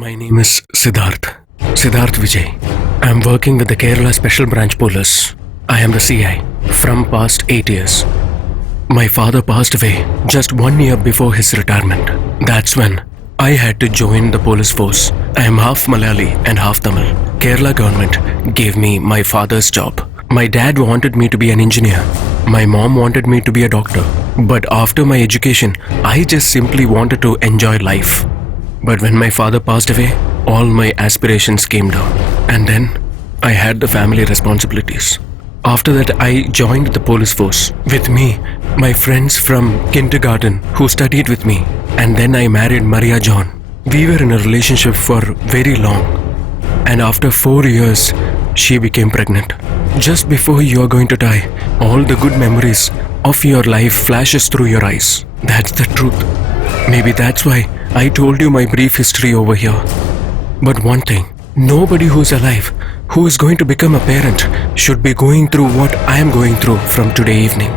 My name is Siddharth Vijay. I am working with the Kerala Special Branch Police. I am the CI from past 8 years. My father passed away just 1 year before his retirement. That's when I had to join the police force. I am half Malayali and half Tamil. Kerala government gave me my father's job. My dad wanted me to be an engineer. My mom wanted me to be a doctor. But after my education, I just simply wanted to enjoy life. But when my father passed away, all my aspirations came down. And then I had the family responsibilities. After that, I joined the police force. With me, my friends from kindergarten who studied with me. And then I married Maria John. We were in a relationship for very long. And after 4 years, she became pregnant. Just before you are going to die, all the good memories of your life flashes through your eyes. That's the truth. Maybe that's why I told you my brief history over here. But one thing, nobody who's alive, who is going to become a parent, should be going through what I am going through from today evening.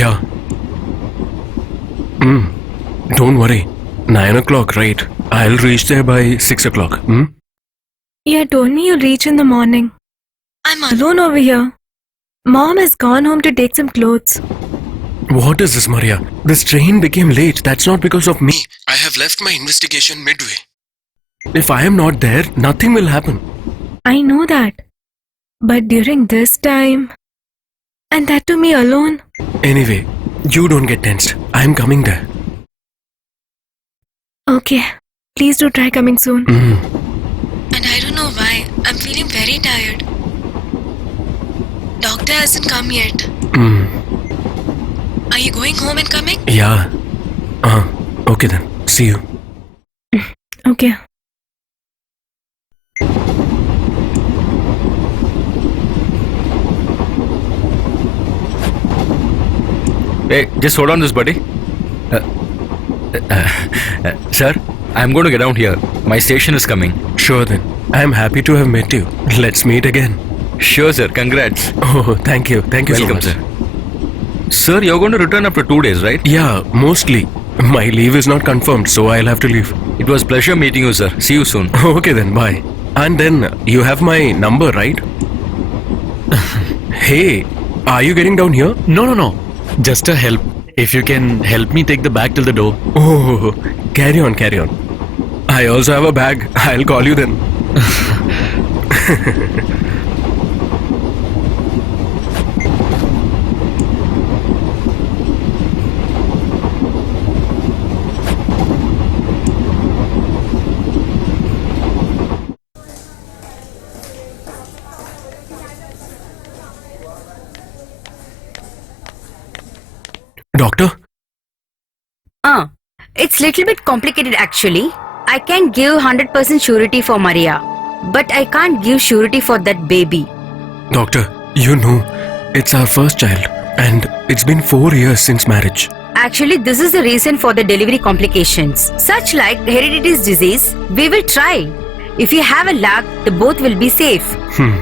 Yeah. Don't worry. 9 o'clock, right? I'll reach there by 6 o'clock. You told me you'll reach in the morning. I'm alone over here. Mom has gone home to take some clothes. What is this, Maria? This train became late. That's not because of me. I have left my investigation midway. If I am not there, nothing will happen. I know that. But during this time, and that to me alone. Anyway, you don't get tensed. I'm coming there. Okay, please do try coming soon. Mm. And I don't know why, I'm feeling very tired. Doctor hasn't come yet. Are you going home and coming? Yeah. Okay then. See you. Okay. Hey, just hold on this, buddy. Sir, I'm going to get down here. My station is coming. Sure then. I'm happy to have met you. Let's meet again. Sure, sir. Congrats. Oh, thank you. Thank you Welcome, so much. Sir, you're going to return after 2 days, right? Yeah, mostly. My leave is not confirmed, so I'll have to leave. It was pleasure meeting you, sir. See you soon. Okay then, bye. And then, you have my number, right? Hey, are you getting down here? No. Just a help. If you can help me take the bag till the door. Oh, carry on. I also have a bag. I'll call you then. Doctor? It's little bit complicated actually. I can give 100% surety for Maria, but I can't give surety for that baby. Doctor, you know, it's our first child and it's been 4 years since marriage. Actually, this is the reason for the delivery complications. Such like hereditary disease, we will try. If you have a luck, the both will be safe.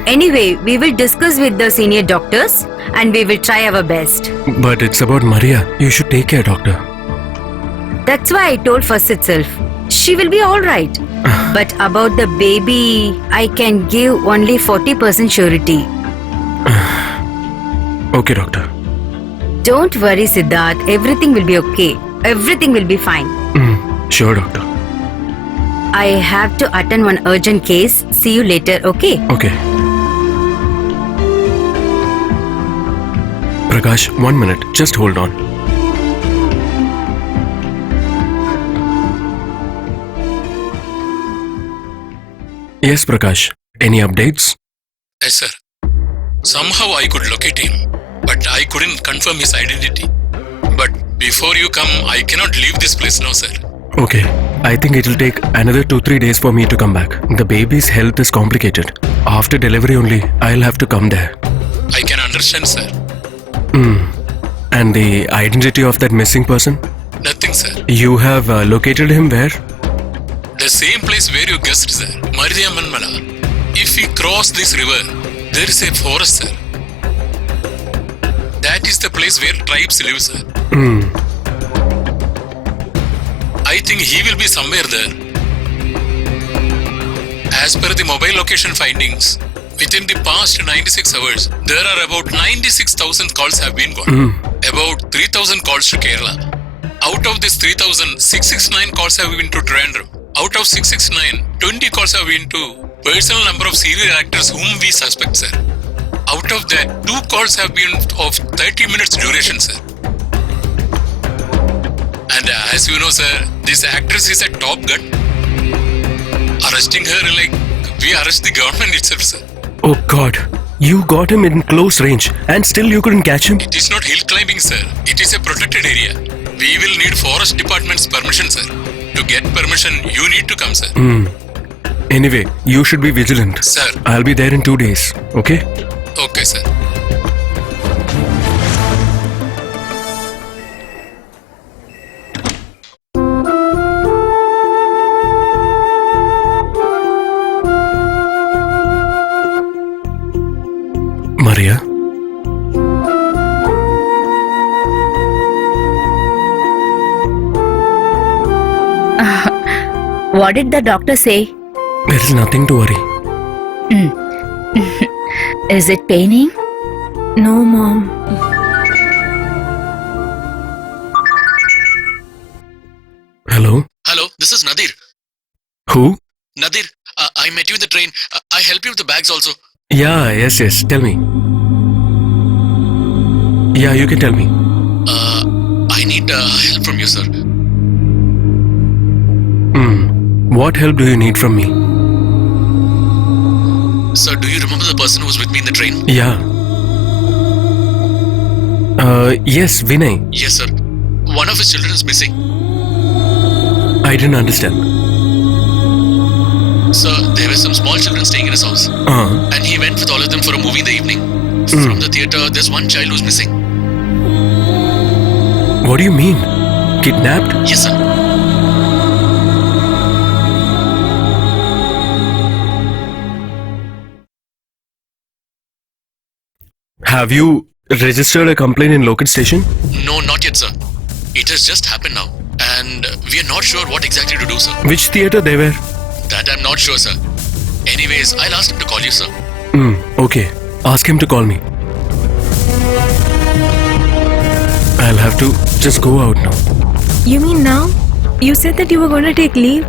Anyway, we will discuss with the senior doctors and we will try our best. But it's about Maria. You should take care, doctor. That's why I told first itself. She will be alright. But about the baby, I can give only 40% surety. Okay, doctor. Don't worry, Siddharth. Everything will be okay. Everything will be fine. Sure, doctor. I have to attend one urgent case. See you later, okay? Okay. Prakash, 1 minute. Just hold on. Yes, Prakash. Any updates? Yes, sir. Somehow I could locate him, but I couldn't confirm his identity. But before you come, I cannot leave this place now, sir. Okay. I think it'll take another 2-3 days for me to come back. The baby's health is complicated. After delivery only, I'll have to come there. I can understand, sir. And the identity of that missing person? Nothing, sir. You have located him where? The same place where you guessed, sir. Maridiamman Mala. If we cross this river, there is a forest, sir. That is the place where tribes live, sir. I think he will be somewhere there. As per the mobile location findings, within the past 96 hours, there are about 96,000 calls have been got. About 3,000 calls to Kerala. Out of this 3,000, 669 calls have been to Trivandrum. Out of 669, 20 calls have been to personal number of serial actors whom we suspect, sir. Out of that, 2 calls have been of 30 minutes duration, sir. And as you know, sir, this actress is a top gun. Arresting her like we arrest the government itself, sir. Oh God, you got him in close range and still you couldn't catch him? It is not hill climbing, sir. It is a protected area. We will need forest department's permission, sir. To get permission, you need to come, sir. Anyway, you should be vigilant. Sir. I'll be there in 2 days, okay? Okay, sir. Maria? What did the doctor say? There is nothing to worry. Is it paining? No, Mom. Hello? Hello, this is Nadir. Who? Nadir, I met you in the train. I help you with the bags also. Yeah, yes. Tell me. Yeah, you can tell me. I need help from you, sir. What help do you need from me? Sir, do you remember the person who was with me in the train? Yeah. Yes, Vinay. Yes, sir. One of his children is missing. I didn't understand. Sir, there were some small children staying in his house. Uh-huh. And he went with all of them for a movie in the evening. From the theatre, there's one child who's missing. What do you mean? Kidnapped? Yes, sir. Have you registered a complaint in local station? No, not yet, sir. It has just happened now. And we are not sure what exactly to do, sir. Which theatre they were? That I'm not sure, sir. Anyways, I'll ask him to call you, sir. Okay. Ask him to call me. I'll have to just go out now. You mean now? You said that you were going to take leave?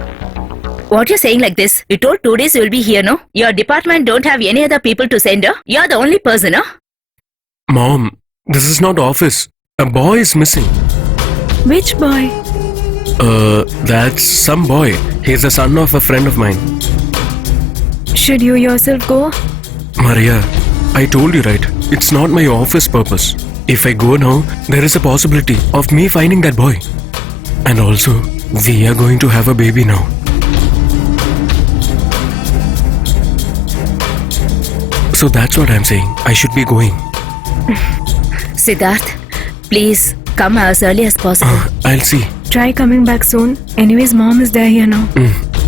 What you're saying like this? You told 2 days you'll be here, no? Your department don't have any other people to send, huh? You're the only person, huh? Mom, this is not office. A boy is missing. Which boy? That's some boy. He's the son of a friend of mine. Should you yourself go? Maria, I told you right. It's not my office purpose. If I go now, there is a possibility of me finding that boy. And also, we are going to have a baby now. So that's what I'm saying. I should be going. Siddharth, please come as early as possible. I'll see. Try coming back soon. Anyways, Mom is there here now.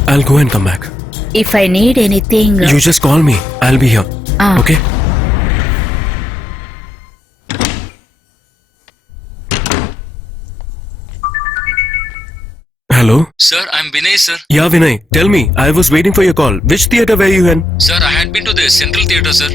I'll go and come back. If I need anything... You just call me. I'll be here. Okay? Hello? Sir, I'm Vinay, sir. Yeah, Vinay. Tell me. I was waiting for your call. Which theatre were you in? Sir, I had been to the Central Theatre, sir.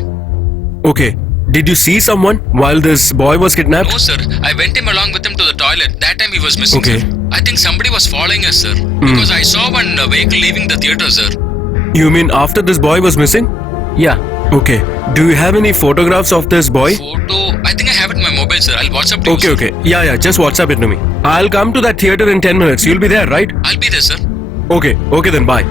Okay. Did you see someone while this boy was kidnapped? No, sir. I went him along with him to the toilet. That time he was missing, Okay. sir. I think somebody was following us, sir. Because I saw one vehicle leaving the theatre, sir. You mean after this boy was missing? Yeah. Okay. Do you have any photographs of this boy? Photo? I think I have it in my mobile, sir. I'll WhatsApp to you, sir. Okay. Yeah. Just WhatsApp it to me. I'll come to that theatre in 10 minutes. You'll be there, right? I'll be there, sir. Okay then, bye.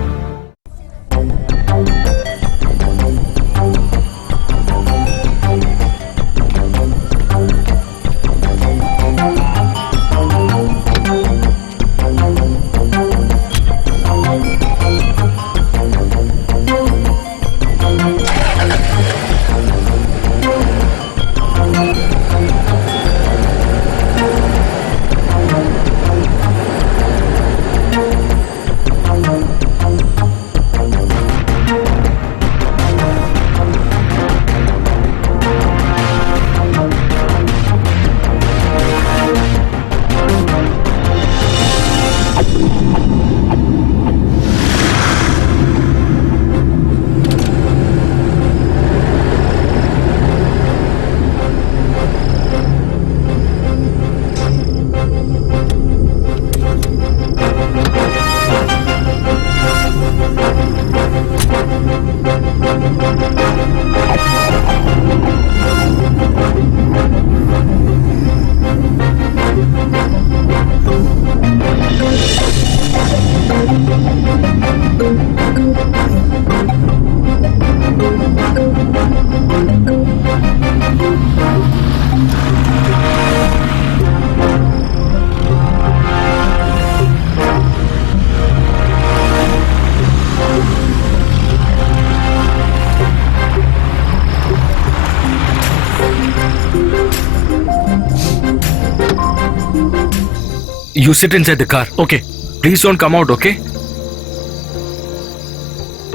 You sit inside the car. Okay. Please don't come out, okay?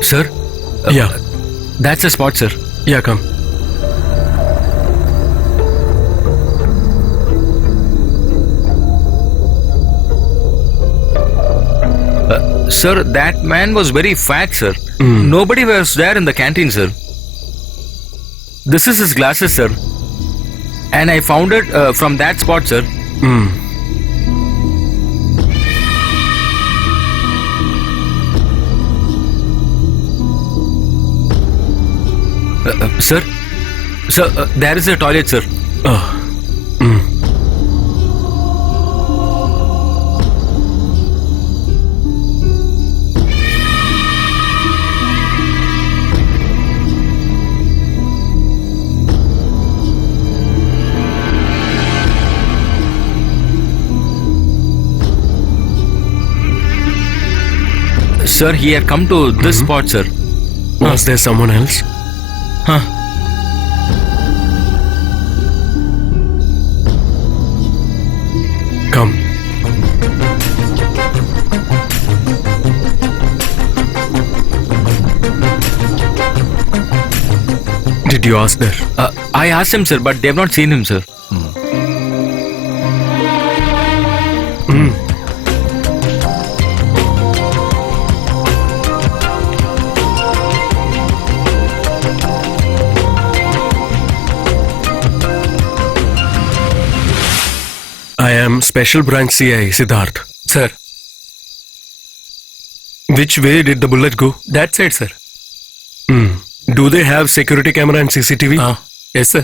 Sir? Yeah. That's the spot, sir. Yeah, come. Sir, that man was very fat, sir. Nobody was there in the canteen, sir. This is his glasses, sir. And I found it from that spot, sir. Sir? Sir, there is a toilet, sir. Sir, he had come to this spot, sir. Was there someone else? Huh. Come. Did you ask there? I asked him, sir, but they have not seen him, sir. I am Special Branch CI Siddharth. Sir, Which way did the bullet go? that side, sir. Do they have security camera and CCTV? Yes, sir.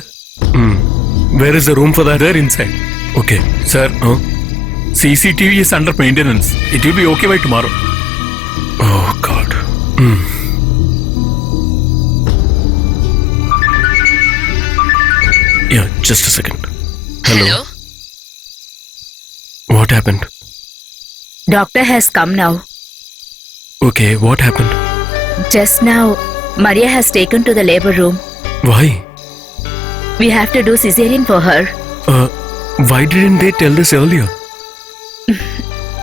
Where is the room for that? They're inside. Okay. Sir, CCTV is under maintenance. It will be okay by tomorrow. Oh God. Yeah, just a second. Hello. What happened? Doctor has come now. Okay, what happened? Just now, Maria has taken to the labor room. Why? We have to do cesarean for her. Why didn't they tell this earlier?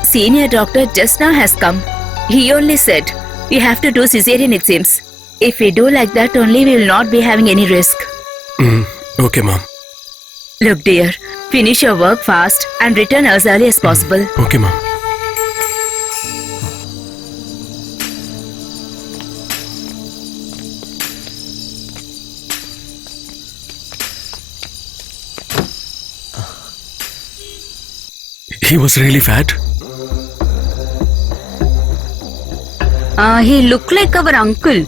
Senior doctor just now has come. He only said, we have to do cesarean it seems. If we do like that only, we will not be having any risk. Okay, mom. Look dear, finish your work fast and return as early as possible. Okay, mom. He was really fat. He looked like our uncle.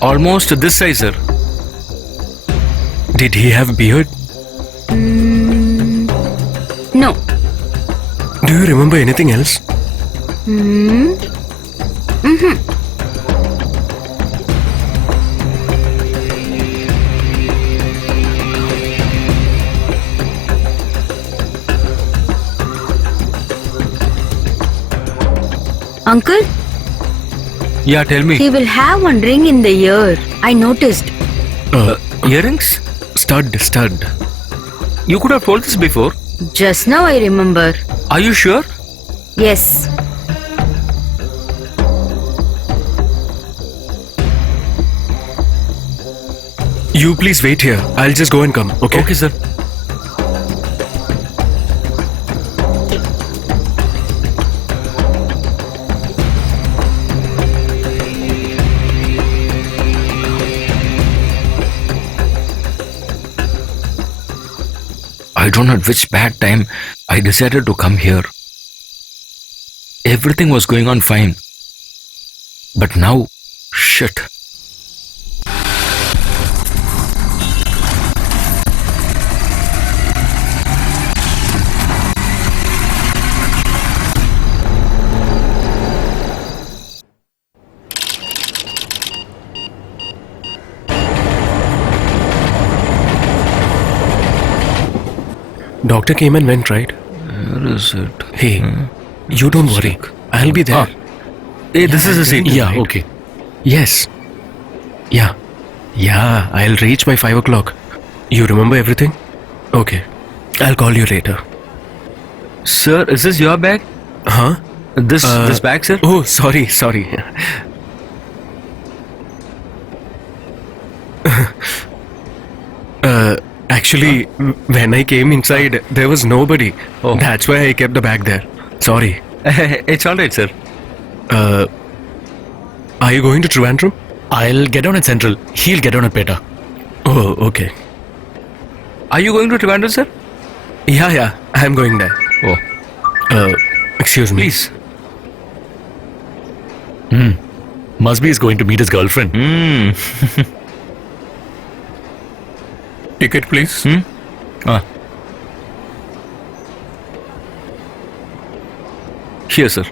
Almost this size, sir. Did he have beard? No. Do you remember anything else? Uncle, Yeah, tell me. he will have one ring in the ear. I noticed. Earrings? Stud. You could have told this before. Just now I remember. Are you sure? Yes. You please wait here. I'll just go and come, okay? Okay, sir. I don't know at which bad time I decided to come here. Everything was going on fine. But now, shit. Doctor came and went, right? Where is it? Hey, you don't worry. I'll be there. Hey, this is the seat. Yeah, right? okay. Yes. Yeah, I'll reach by 5 o'clock. You remember everything? Okay. I'll call you later. Sir, is this your bag? Huh? This bag, sir? Oh, sorry. Actually, when I came inside, there was nobody. Oh. That's why I kept the bag there. Sorry. It's all right, sir. Are you going to Trivandrum? I'll get down at Central. He'll get down at Peta. Oh, okay. Are you going to Trivandrum, sir? Yeah. I'm going there. Oh, Excuse me. please. Must be is going to meet his girlfriend. Ticket, please. Here, sir.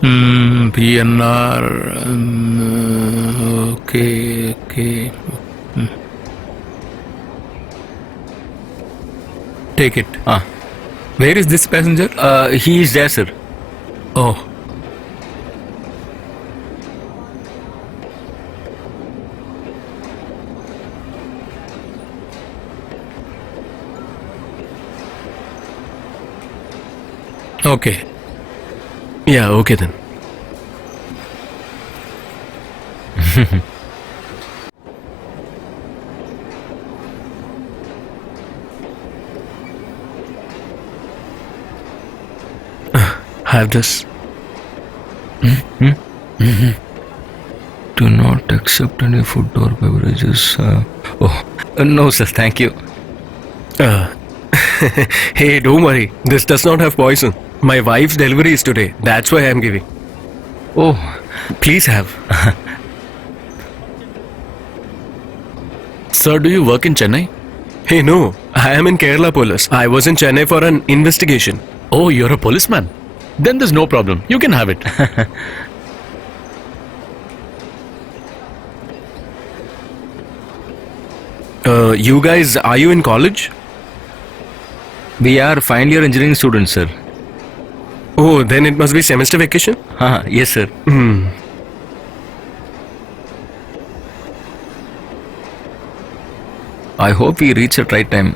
PNR. Okay. Take it. Where is this passenger? He is there, sir. Oh. Okay. Yeah, okay then. Have this. Do not accept any food or beverages. No, sir. Thank you. Hey, don't worry. This does not have poison. My wife's delivery is today. That's why I'm giving. Oh, Please have. Sir, do you work in Chennai? Hey, no. I am in Kerala Police. I was in Chennai for an investigation. Oh, you're a policeman. Then there's no problem. You can have it. You guys, are you in college? we are final year engineering students, sir. Oh, then it must be semester vacation? Yes, sir. I hope we reach at right time.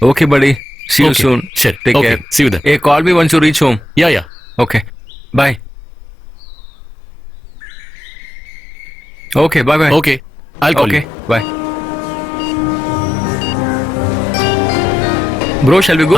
Okay, buddy. See you Okay. soon. Sure. Take Okay. care. See you then. Hey, call me once you reach home. Yeah. Okay. Bye. Okay, bye. Okay. I'll call Okay, you. bye. Bro, shall we go?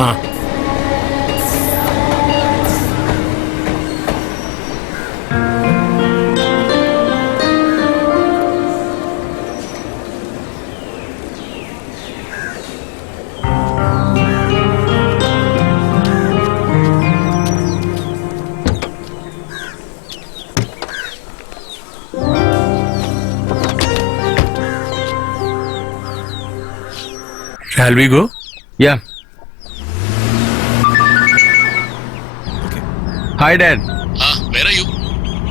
Shall we go? Yeah. Hi, Dad. Where are you?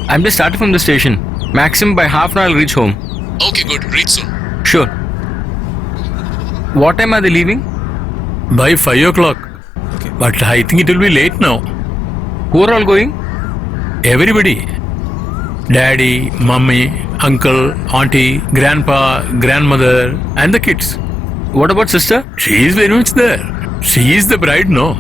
I'm just starting from the station. Maximum by half an hour I'll reach home. Okay, good. Reach soon. Sure. What time are they leaving? By 5 o'clock. But I think it will be late now. Who are all going? Everybody. Daddy, mummy, uncle, auntie, grandpa, grandmother, and the kids. What about sister? She is very much there. She is the bride, no?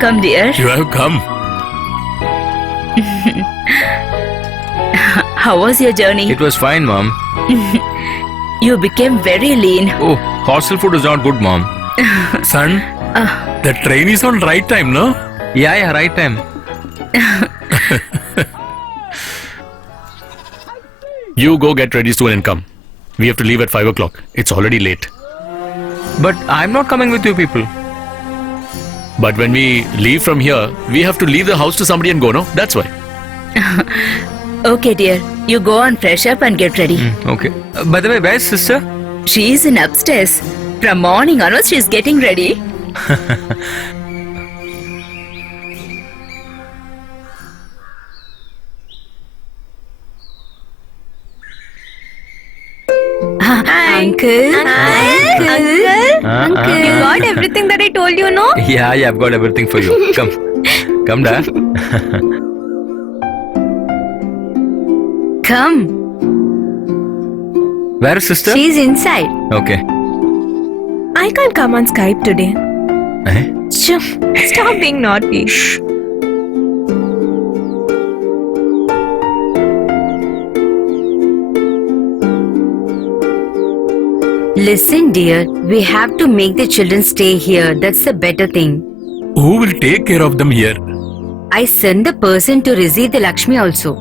Come, dear. You have come. How was your journey? It was fine, Mom. You became very lean. Oh, hostel food is not good, Mom. Son, the train is on right time, no? Yeah, right time. You go get ready soon and come. We have to leave at 5 o'clock. It's already late. But I'm not coming with you people. But when we leave from here, we have to leave the house to somebody and go, no? That's why. Okay, dear. You go and fresh up and get ready. Okay. By the way, where's sister? She's in upstairs. From morning onwards, she's getting ready. Uncle. Uncle, you got everything that I told you, no? Yeah, I've got everything for you. Come. Come, Dad. Come. Where is sister? She's inside. Okay. I can't come on Skype today. Eh? Stop being naughty. Listen, dear. We have to make the children stay here. That's the better thing. Who will take care of them here? I sent the person to receive the Lakshmi also.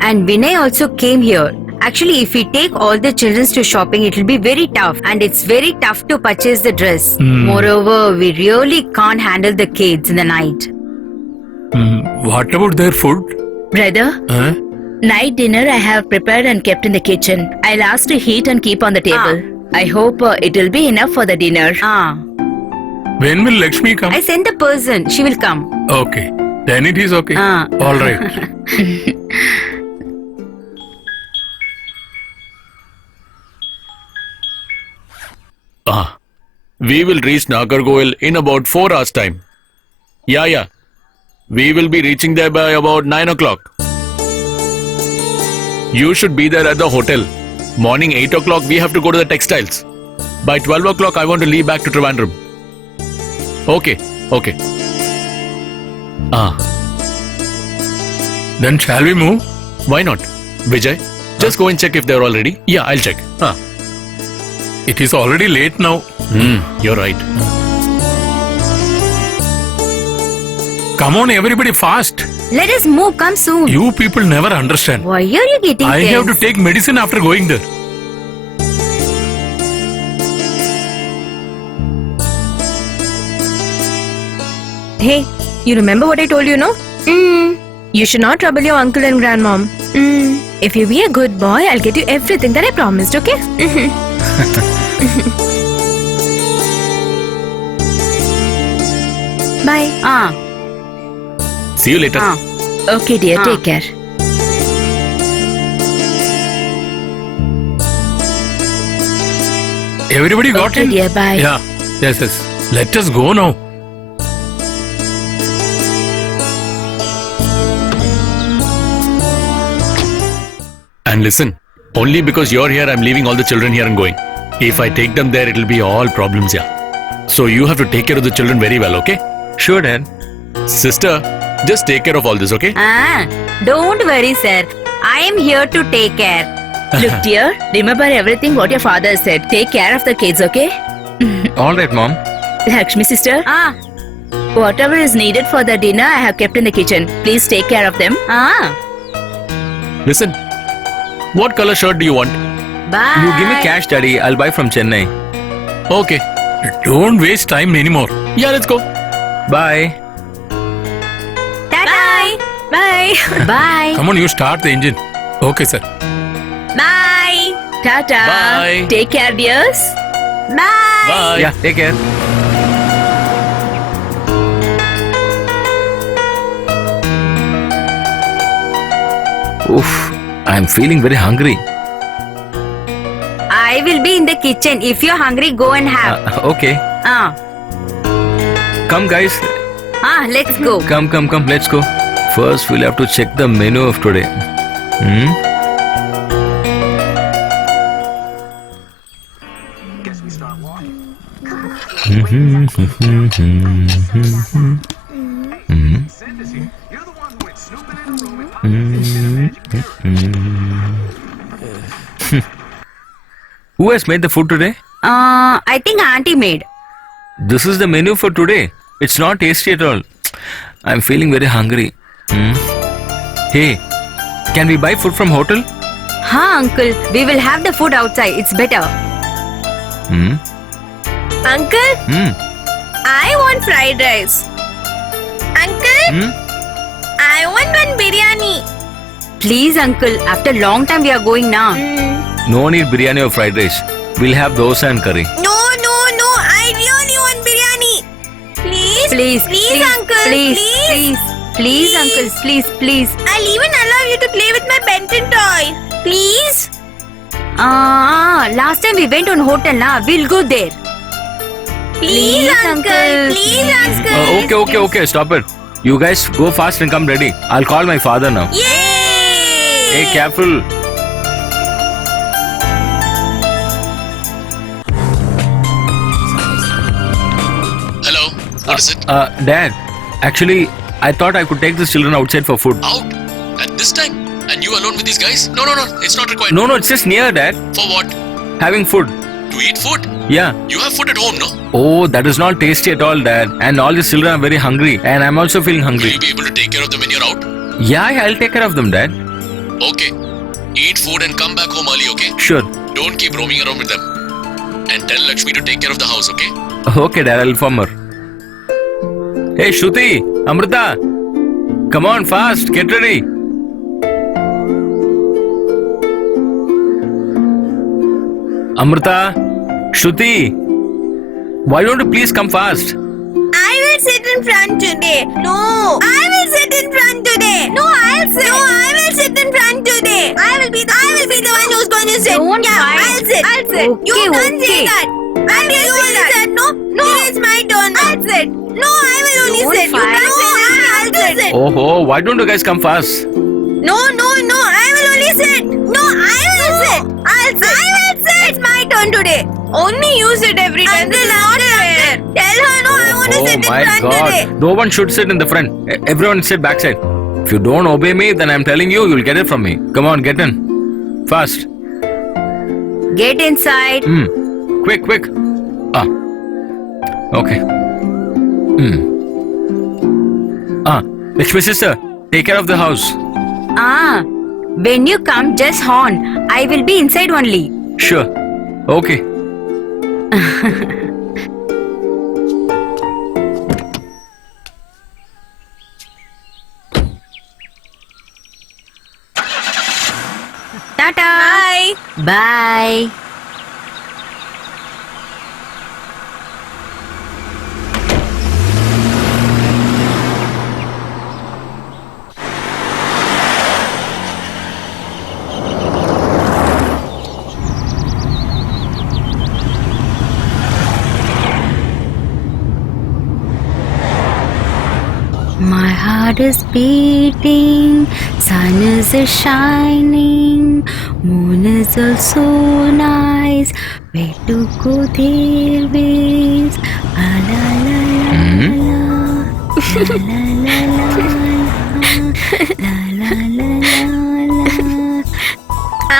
And Vinay also came here. Actually, if we take all the children to shopping, it will be very tough. And it's very tough to purchase the dress. Moreover, we really can't handle the kids in the night. What about their food? Brother, Huh? night dinner I have prepared and kept in the kitchen. I'll ask to heat and keep on the table. I hope it will be enough for the dinner. When will Lakshmi come? I sent the person. She will come. Okay. Then it is okay. All right. We will reach Nagargoil in about 4 hours' time. Yeah. We will be reaching there by about 9 o'clock. You should be there at the hotel. Morning 8 o'clock, we have to go to the textiles. By 12 o'clock, I want to leave back to Trivandrum. Okay. Then shall we move? Why not? Vijay, just go and check if they're all ready. Yeah, I'll check. It is already late now. You're right. Come on, everybody, fast. Let us move. Come soon. You people never understand. Why are you getting I have to tense? take medicine after going there. Hey, you remember what I told you, no? You should not trouble your uncle and grandmom. If you be a good boy, I'll get you everything that I promised, okay? Bye. See you later. Okay, dear. Take care. Everybody got Okay, in? dear. Bye. Yeah. Yes. Let us go now. And listen, only because you're here, I'm leaving all the children here and going. If I take them there, it'll be all problems, yeah. So you have to take care of the children very well, okay? Sure, Dad. Sister, just take care of all this, okay? Don't worry, sir. I am here to take care. Look, dear, remember everything what your father said. Take care of the kids, okay? All right, Mom. Lakshmi, sister. Whatever is needed for the dinner, I have kept in the kitchen. Please take care of them. Listen, what color shirt do you want? Bye. You give me cash, Daddy. I'll buy from Chennai. Okay. Don't waste time anymore. Yeah, let's go. Bye. Bye. Bye. Bye. Come on, you start the engine. Okay, sir. Bye. Tata. Bye. Take care, dears. Bye. Bye. Yeah, take care. Oof, I'm feeling very hungry. I will be in the kitchen. If you're hungry, go and have. Okay. Come, guys. Let's go. Come. Let's go. First, we'll have to check the menu of today. Who has made the food today? I think Auntie made. This is the menu for today. It's not tasty at all. I'm feeling very hungry. Hey, can we buy food from hotel? Uncle. We will have the food outside. It's better. Uncle, I want fried rice. Uncle, I want one biryani. Please, uncle. After long time we are going now. No need biryani or fried rice. We'll have dosa and curry. No. I really want biryani. Please, uncle. Please, uncle. Please. I'll even allow you to play with my Benton toy. Please. Last time we went on hotel na. We'll go there. Please, uncle. Please, uncle. Okay. Stop it. You guys go fast and come ready. I'll call my father now. Yay! Hey, careful. Hello, what is it? Dad, actually, I thought I could take the children outside for food. Out? At this time? And you alone with these guys? No, it's not required. No, it's just near, Dad. For what? Having food. To eat food? Yeah. You have food at home, no? Oh, that is not tasty at all, Dad. And all the children are very hungry. And I'm also feeling Will hungry. you be able to take care of them when you're out? Yeah, I'll take care of them, Dad. Okay. Eat food and come back home early, okay? Sure. Don't keep roaming around with them. And tell Lakshmi to take care of the house, okay? Okay, Dad, I'll inform her. Hey, Shruti, Amrita. Come on, fast. Get ready. Amrita, Shruti. Why don't you please come fast? I will sit in front today. No, I will sit in front today. No, I will sit in front today. I will be the one who's going to sit. Don't fight. I'll sit. Okay, You can't say okay. that. I will only sit. No, it's my turn. I'll sit. No, I will only Don't sit. You fight. can't say I'll sit. Oh, why don't you guys come fast? No, I will only sit. No, I will sit. I'll sit. I will sit. It's my turn today. Only you sit every time. This is not fair. Tell her no, I want to Oh sit in my front God. today. No one should sit in the front. Everyone sit backside. If you don't obey me, then I'm telling you, you'll get it from me. Come on, get in. Fast. Get inside. Quick. Okay. Lakshmi sister, take care of the house. When you come, just horn. I will be inside only. Sure. Okay. Tata. Bye. Bye. My heart is beating, sun is shining, moon is also nice. Where to go there ways? La la la la la la la la la la.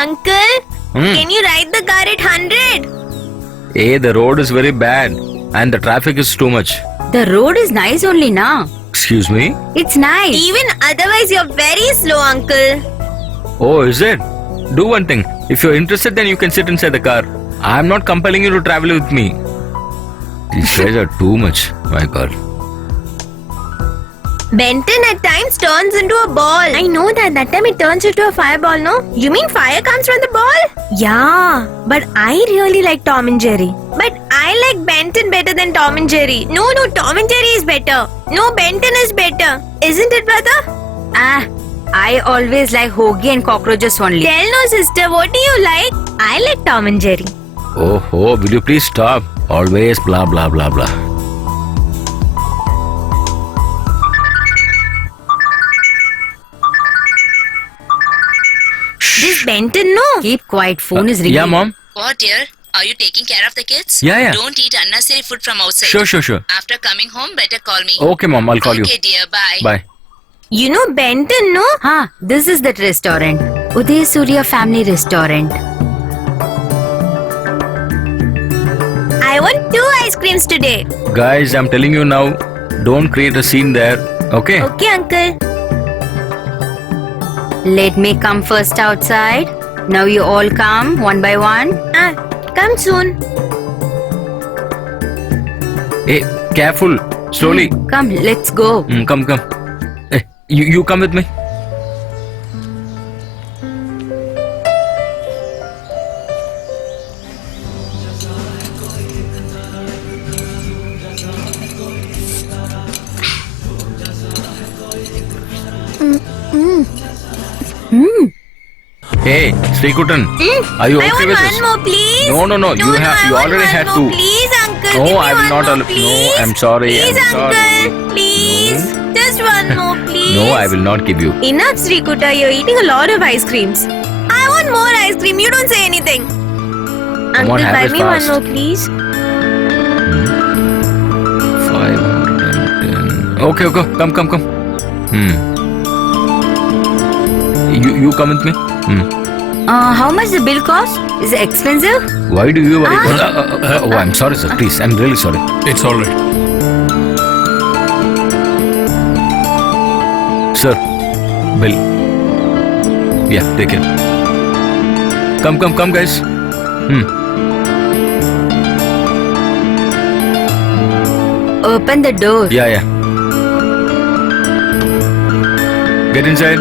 Uncle, can you ride the car at 100? Hey, the road is very bad and the traffic is too much. The road is nice only now. Excuse me? It's nice. Even otherwise, you're very slow, uncle. Oh, is it? Do one thing. If you're interested, then you can sit inside the car. I'm not compelling you to travel with me. These guys are too much. My God. Benton at times turns into a ball. I know that. That time it turns into a fireball, no? You mean fire comes from the ball? Yeah, but I really like Tom and Jerry. But I like Benton better than Tom and Jerry. No, Tom and Jerry is better. No, Benton is better. Isn't it, brother? I always like hoagie and cockroaches only. Tell no, sister, what do you like? I like Tom and Jerry. Oh, will you please stop? Always blah, blah, blah, blah. This Benton, no? Keep quiet, phone is ringing. Yeah, Mom? What, dear? Are you taking care of the kids? Yeah. Don't eat unnecessary food from outside. Sure. After coming home, better call me. Okay, Mom, I'll call you. Okay, dear. Bye. Bye. You know Benton, no? This is that restaurant. Uday Surya Family Restaurant. I want 2 ice creams today. Guys, I'm telling you now, don't create a scene there. Okay? Okay, uncle. Let me come first outside. Now you all come one by one. Come soon. Careful. Slowly. Come, let's go. Come. Hey, you come with me. Hey, Srikutan, are you I okay want with one this? more, please. No. You I already want had one two. more, please, uncle. No, give me I will one not more, allow- please. No, I'm sorry, Please, I'm uncle. sorry. Please, just one more, please. No, I will not give you. Enough, Srikuta. You're eating a lot of ice creams. I want more ice cream. You don't say anything. Uncle, have buy it me fast. one more, please. 510. Okay. Come. You come with me. How much the bill cost? Is it expensive? Why do you worry? Oh, I'm sorry, sir. Please, I'm really sorry. It's all right. Sir, bill. Yeah, take it. Come, guys. Open the door. Yeah. Get inside.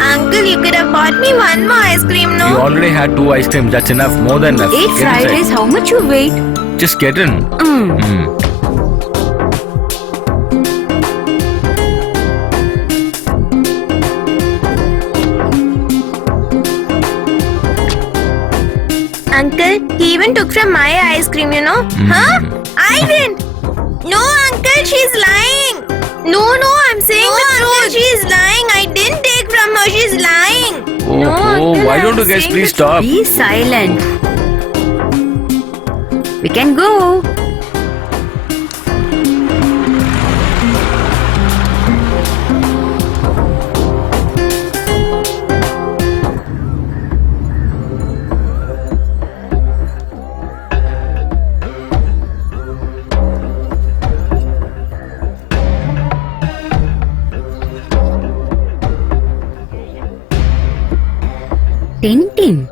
Uncle, you could have bought me one more ice cream, no? You already had 2 ice creams. That's enough. More than enough. 8 Get fried inside. rice. How much you weigh? Just get in. Uncle, he even took from my ice cream, you know? Huh? I didn't. No, uncle, she's lying. No, I'm saying the truth. She's lying. I didn't take from her. She's lying. No, uncle, Why don't I'm you guys saying please the stop? Be silent. We can go. Tintin.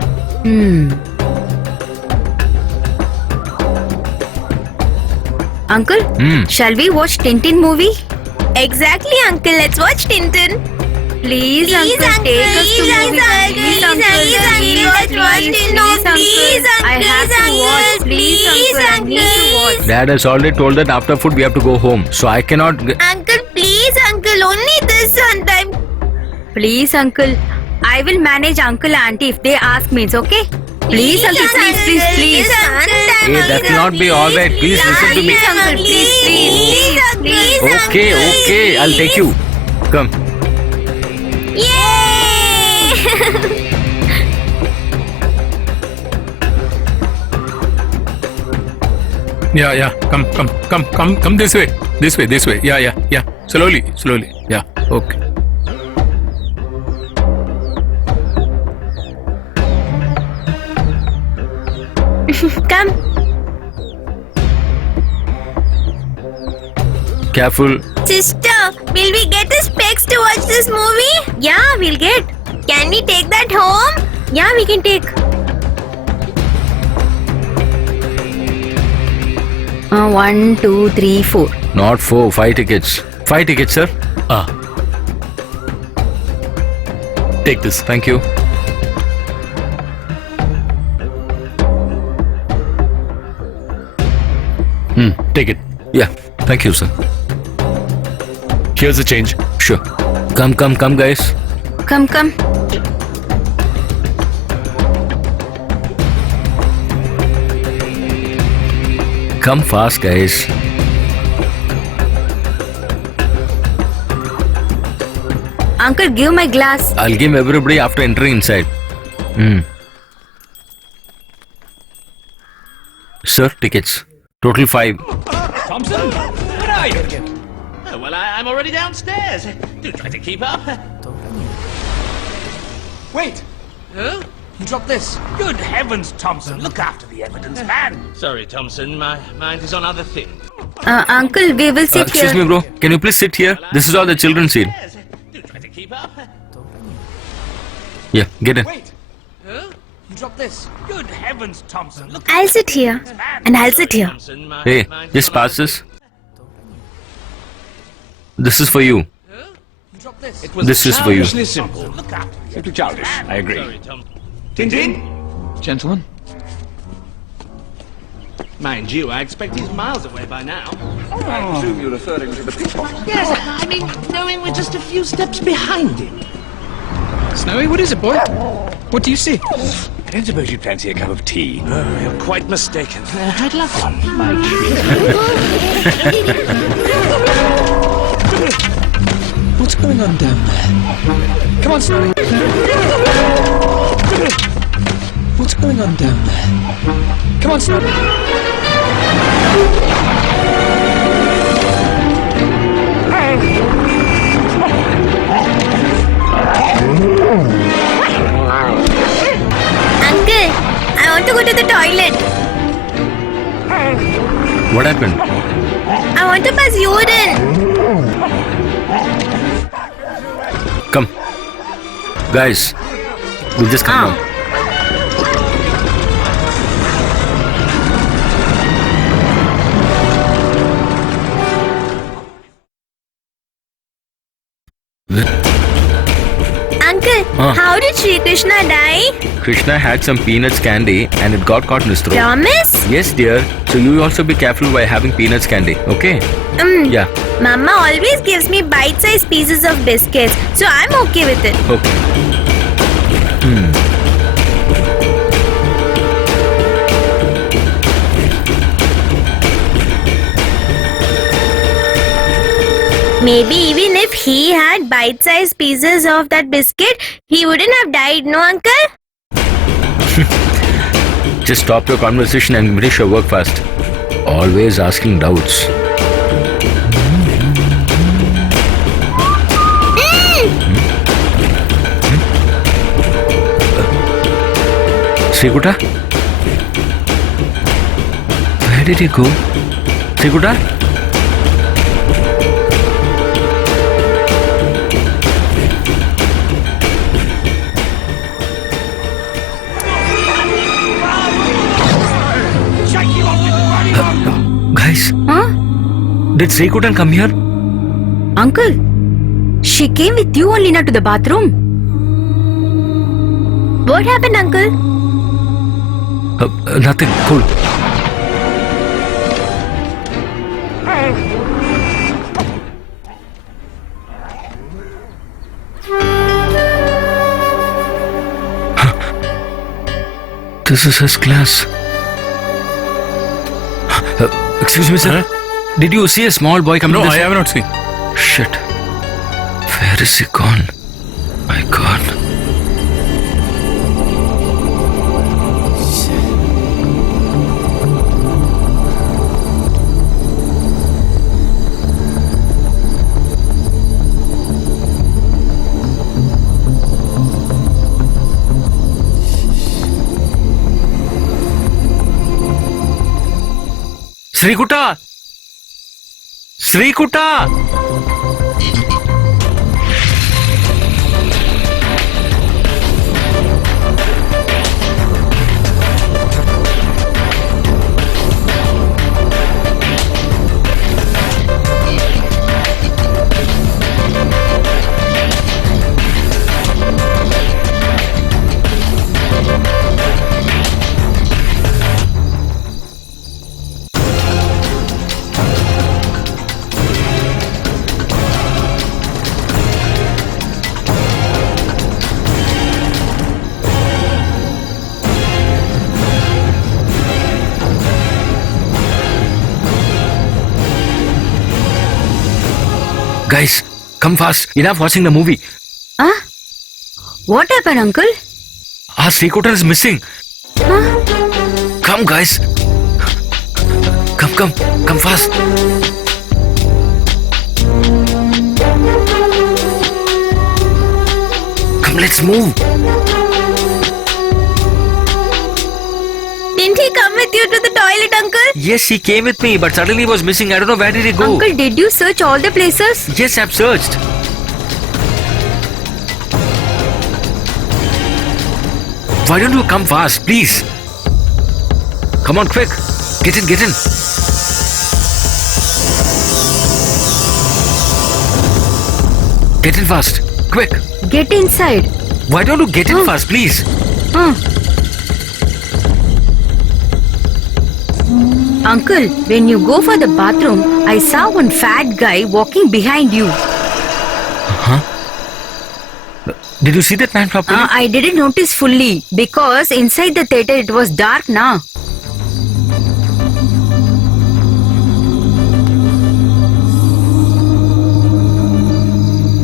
Uncle, shall we watch Tintin movie? Exactly, uncle. Let's watch Tintin. Please, uncle, take us to movie. Please, uncle, I have to watch. Please, uncle, I need to watch. Dad has already told that after food we have to go home. So I cannot. Uncle, please, uncle. Only this one time. Please, uncle. I will manage uncle auntie if they ask me. It's okay? Please, uncle, please. Hey, that will not be alright. Please listen to me. Please, uncle, please. Okay. I'll take you. Come. Yay! Yeah. Come this way. This way. Yeah. Slowly. Yeah. Okay. Come. Careful. Sister, will we get the specs to watch this movie? Yeah, we'll get. Can we take that home? Yeah, we can take. 1, 2, 3, 4. Not 4. 5 tickets. 5 tickets, sir. Take this. Thank you. Take it. Yeah. Thank you, sir. Here's the change. Sure. Come, guys. Come. Come fast, guys. Uncle, give my glass. I'll give everybody after entering inside. Sir, tickets. Total 5. Thompson, where are you? Oh, well, I'm already downstairs. Do try to keep up. Wait. Huh? You dropped this. Good heavens, Thompson. Look after the evidence, man. Sorry, Thompson. My mind is on other things. Uncle, we will sit Excuse here. me, bro. Can you please sit here? This is all the children's seat. Do try to keep up. Yeah, get in. Wait. Huh? You dropped this. Good heavens, Thompson. Look I'll sit here. And I'll sit here. Thompson, my Hey, mind is just on other pass this. This is for you. It was This is for you. childishly simple. Look after the Simply childish. I agree. Sorry, Tom. Tintin? Gentlemen? Mind you, I expect he's miles away by now. I presume you're referring to the pickpocket. Yes, I mean, knowing we're just a few steps behind him. Snowy, what is it, boy? What do you see? I don't suppose you'd fancy a cup of tea. Oh, you're quite mistaken. I'd love one. What's going on down there? Come on, Snowy. What's going on down there? Come on, Snowy. Uncle, I want to go to the toilet. What happened? I want to pass urine. Come. Guys, we'll just come now. Uncle, how did Sri Krishna die? Krishna had some peanuts candy and it got caught in his throat. Promise? Yes, dear. So you also be careful while having peanuts candy, okay? Yeah. Mama always gives me bite-sized pieces of biscuits, so I'm okay with it. Okay. Maybe even if he had bite-sized pieces of that biscuit, he wouldn't have died, no, Uncle? Just stop your conversation and finish your work fast. Always asking doubts. Srikuta? Where did he go? Srikuta? Guys, Huh? did Srikutan come here? Uncle, she came with you only now to the bathroom. What happened, Uncle? Nothing. Cool. This is his class. Excuse me, sir. Did you see a small boy coming? No, this I have not seen. Shit. Where is he gone? My God. Srikuta! Srikuta! Guys, come fast. Enough watching the movie. Huh? What happened, Uncle? Our Srikutan is missing. Huh? Come, guys. Come fast. Come, let's move. Didn't he come with you to the toilet, Uncle? Yes, he came with me, but suddenly he was missing. I don't know where did he go. Uncle, did you search all the places? Yes, I've searched. Why don't you come fast, please? Come on, quick. Get in. Get in fast. Quick. Get inside. Why don't you get in fast, please? Uncle, when you go for the bathroom, I saw one fat guy walking behind you. Did you see that man properly? I didn't notice fully because inside the theater it was dark now.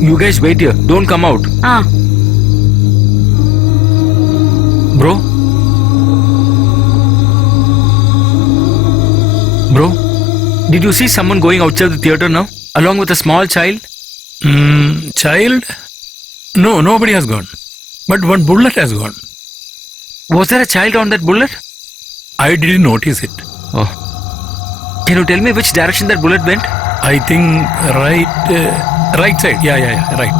You guys wait here. Don't come out. Bro? Bro? Did you see someone going outside the theater now? Along with a small child? Child? No, nobody has gone. But one bullet has gone. Was there a child on that bullet? I didn't notice it. Oh. Can you tell me which direction that bullet went? I think right side. Yeah, right.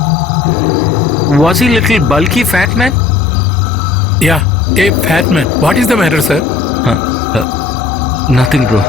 Was he little bulky fat man? Yeah, a fat man. What is the matter, sir? Nothing, bro.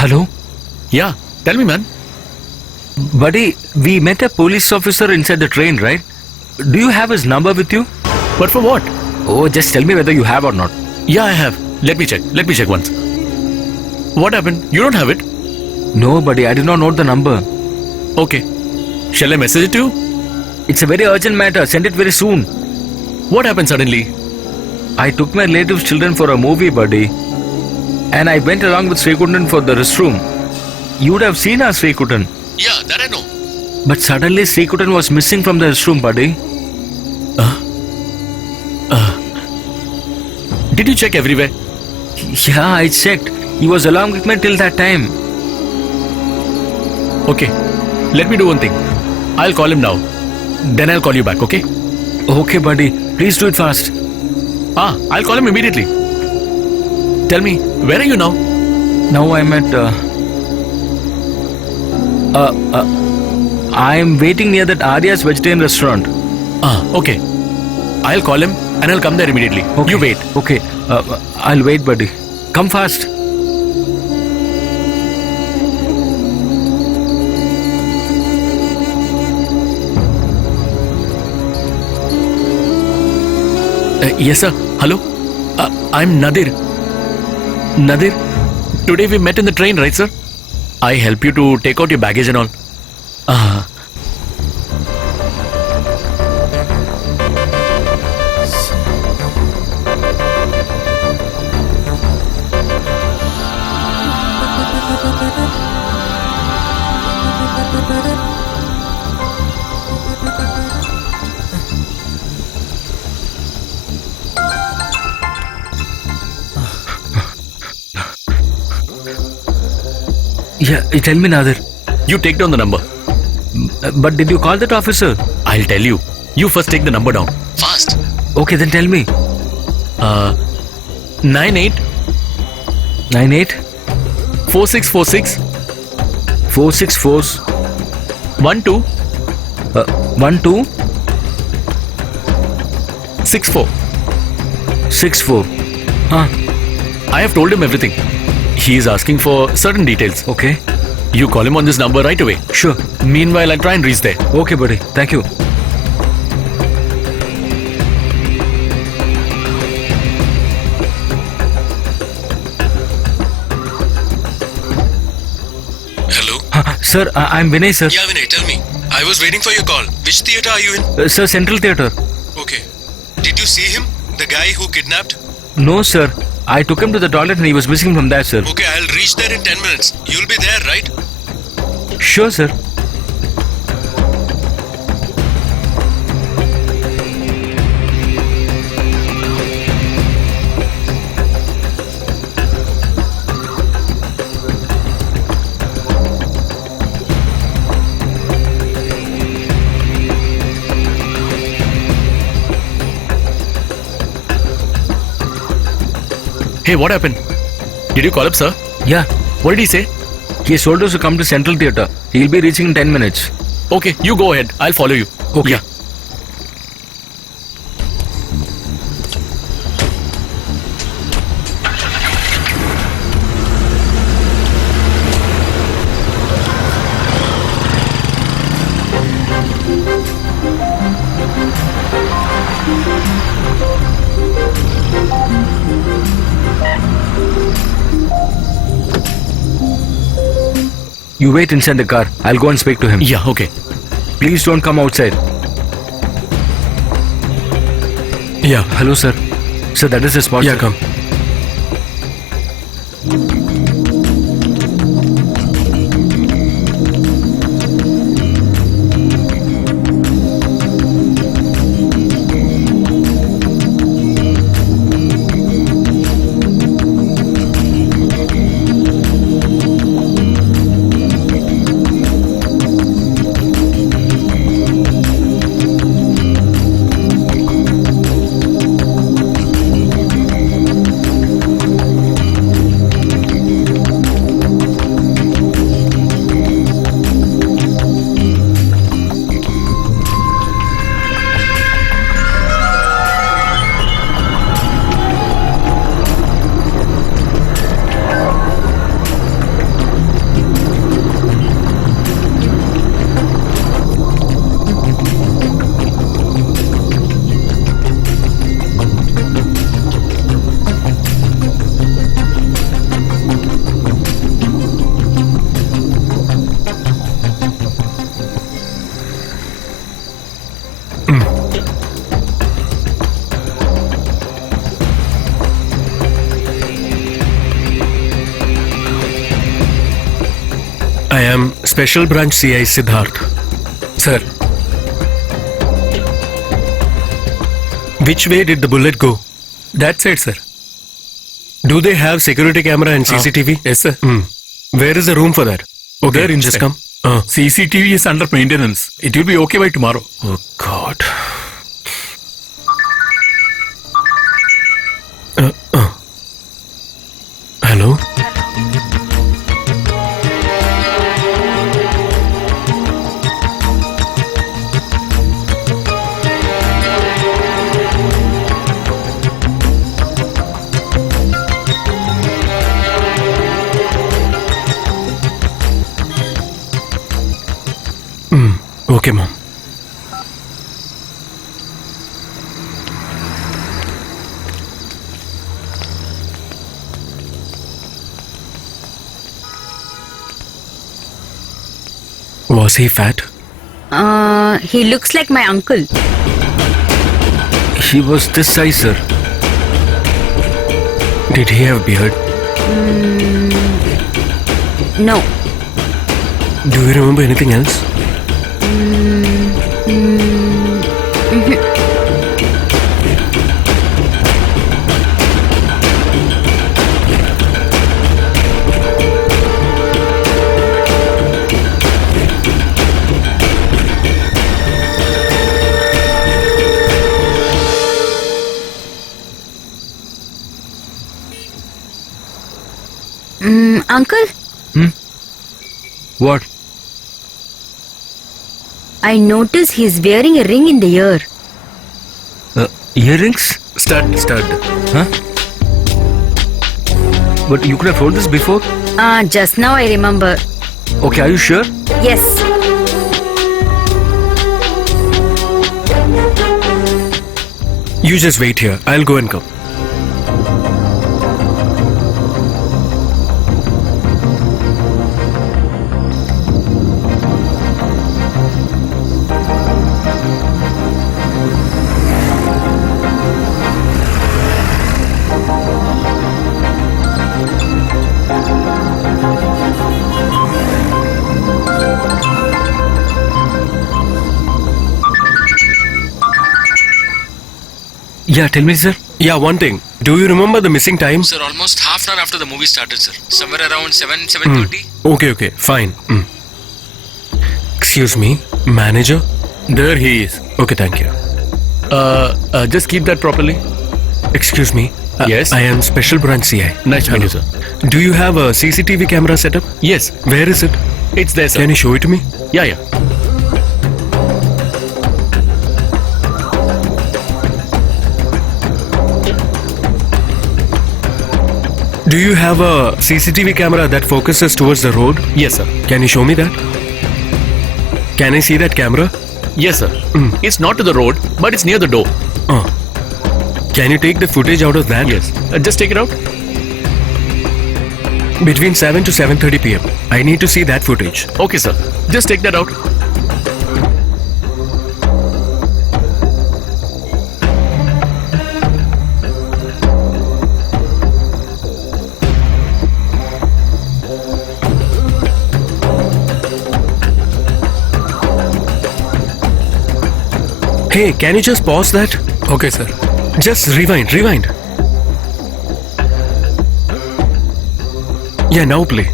Hello? Yeah, tell me, man. Buddy, we met a police officer inside the train, right? Do you have his number with you? But for what? Oh, just tell me whether you have or not. Yeah, I have. Let me check. Let me check once. What happened? You don't have it? No, buddy, I did not note the number. Okay. Shall I message it to you? It's a very urgent matter. Send it very soon. What happened suddenly? I took my relative's children for a movie, buddy. And I went along with Srikutan for the restroom. You would have seen our Srikutan. Yeah, that I know. But suddenly Srikutan was missing from the restroom, buddy. Did you check everywhere? Yeah, I checked. He was along with me till that time. Okay. Let me do one thing. I'll call him now. Then I'll call you back, okay? Okay, buddy. Please do it fast. I'll call him immediately. Tell me, where are you now? Now I'm at... I'm waiting near that Arya's vegetarian restaurant. Okay. I'll call him and I'll come there immediately. Okay. You wait. Okay. I'll wait, buddy. Come fast. Yes, sir. Hello? I'm Nadir. Nadir, today we met in the train, right, sir? I help you to take out your baggage and all. Yeah, tell me, Nadir. You take down the number. But did you call that officer? I'll tell you. You first take the number down. Fast. Okay, then tell me. 98 98 4646 464 12 12 64. 64. I have told him everything. He is asking for certain details. Okay. You call him on this number right away. Sure. Meanwhile, I'll try and reach there. Okay, buddy. Thank you. Hello? Sir, I'm Vinay, sir. Yeah, Vinay, tell me. I was waiting for your call. Which theater are you in? Sir, Central Theatre. Okay. Did you see him? The guy who kidnapped? No, sir. I took him to the toilet and he was missing from there, sir. Okay, I'll reach there in 10 minutes. You'll be there, right? Sure, sir. Hey, what happened? Did you call up, sir? Yeah. What did he say? He told us to come to Central Theatre. He'll be reaching in 10 minutes. Okay, you go ahead. I'll follow you. Okay. Yeah. You wait inside the car. I'll go and speak to him. Yeah, okay. Please don't come outside. Yeah. Hello, sir. Sir, that is the spot. Yeah, sir. come. I am Special Branch CI Siddharth. Sir. Which way did the bullet go? That side, sir. Do they have security camera and CCTV? Yes, sir. Where is the room for that? Okay, There just inside. come. CCTV is under maintenance. It will be okay by tomorrow. Oh God. Hello? Okay, mom. Was he fat? He looks like my uncle. He was this size, sir. Did he have beard? No. Do you remember anything else? Uncle, What? I notice he's wearing a ring in the ear. Earrings? Stud. Huh? But you could have told this before. Just now I remember. Okay, are you sure? Yes. You just wait here. I'll go and come. Yeah, tell me, sir. Yeah, one thing. Do you remember the missing time? Sir, almost half an hour after the movie started, sir. Somewhere around 7:30. Okay, fine. Excuse me, manager? There he is. Okay, thank you. Just keep that properly. Excuse me. Yes? I am Special Branch CI. Nice to meet you, sir. Do you have a CCTV camera setup? Yes, Where is it? it's there, sir. Can you show it to me? Yeah. Do you have a CCTV camera that focuses towards the road? Yes, sir. Can you show me that? Can I see that camera? Yes, sir. It's not to the road, but it's near the door. Can you take the footage out of that? Yes. Just take it out. Between 7 to 7:30 p.m. I need to see that footage. Okay, sir. Just take that out. Hey, can you just pause that? Okay, sir. Just rewind. Yeah, now play.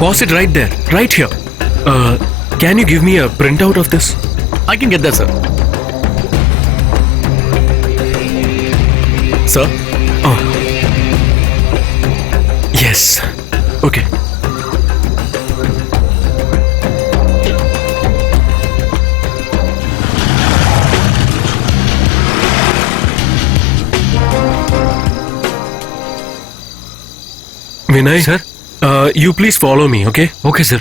Pause it right there, right here. Can you give me a printout of this? I can get that, sir. Sir? Yes. Okay. Vinay? Sir? You please follow me, okay? Okay, sir.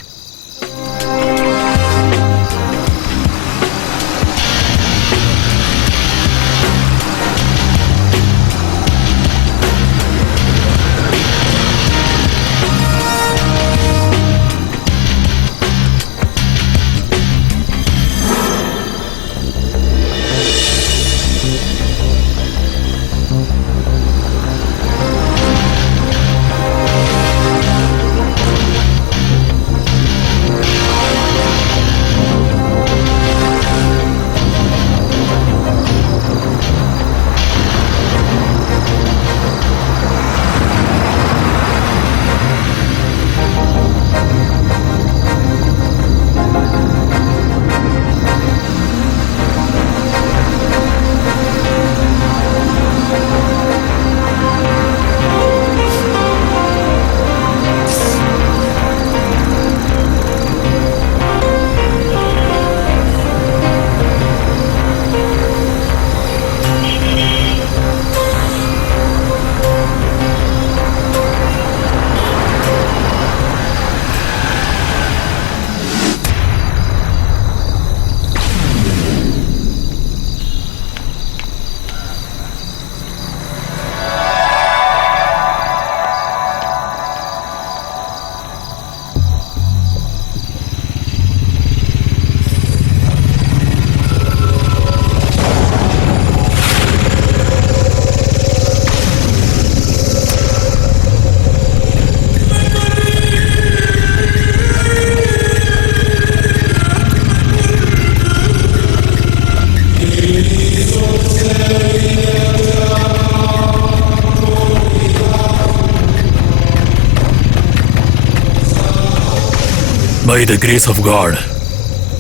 By the grace of God,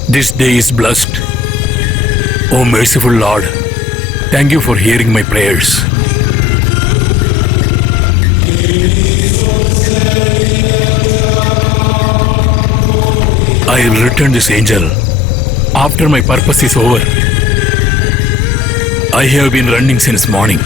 this day is blessed. O merciful Lord, thank you for hearing my prayers. I will return this angel after my purpose is over. I have been running since morning.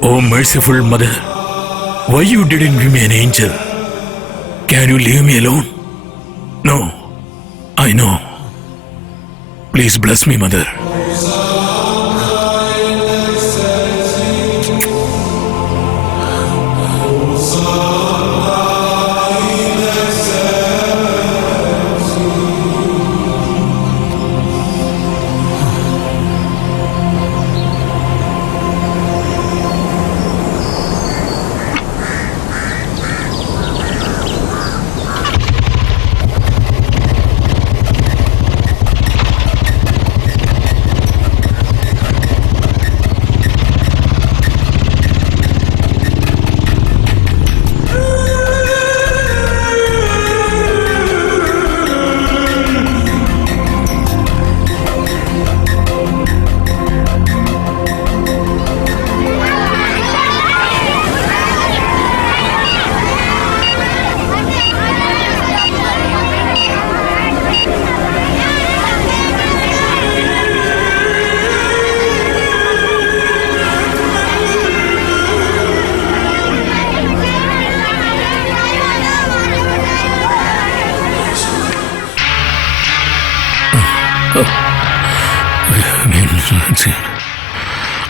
Oh merciful Mother, why you didn't give me an angel? Can you leave me alone? No, I know. Please bless me, Mother.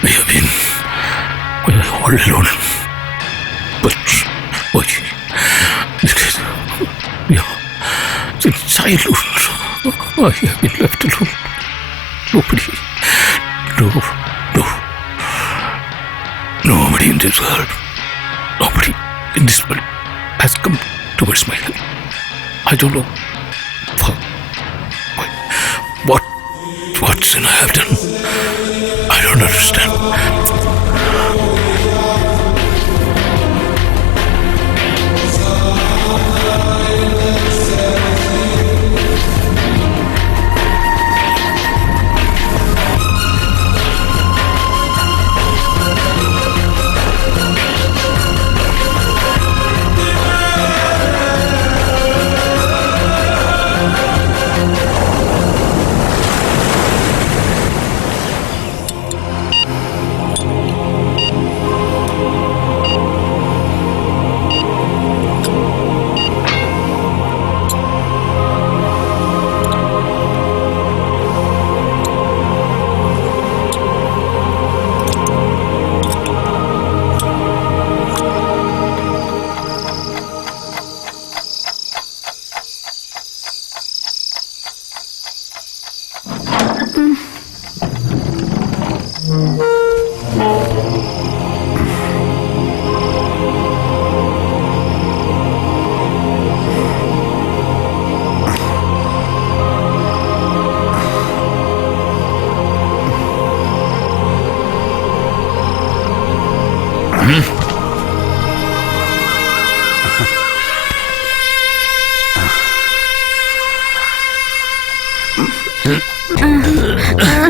We have been all alone. But why? Since childhood, I have been left alone. Nobody in this world, nobody in this world has come towards my help. I don't know what sin I have done. I don't understand.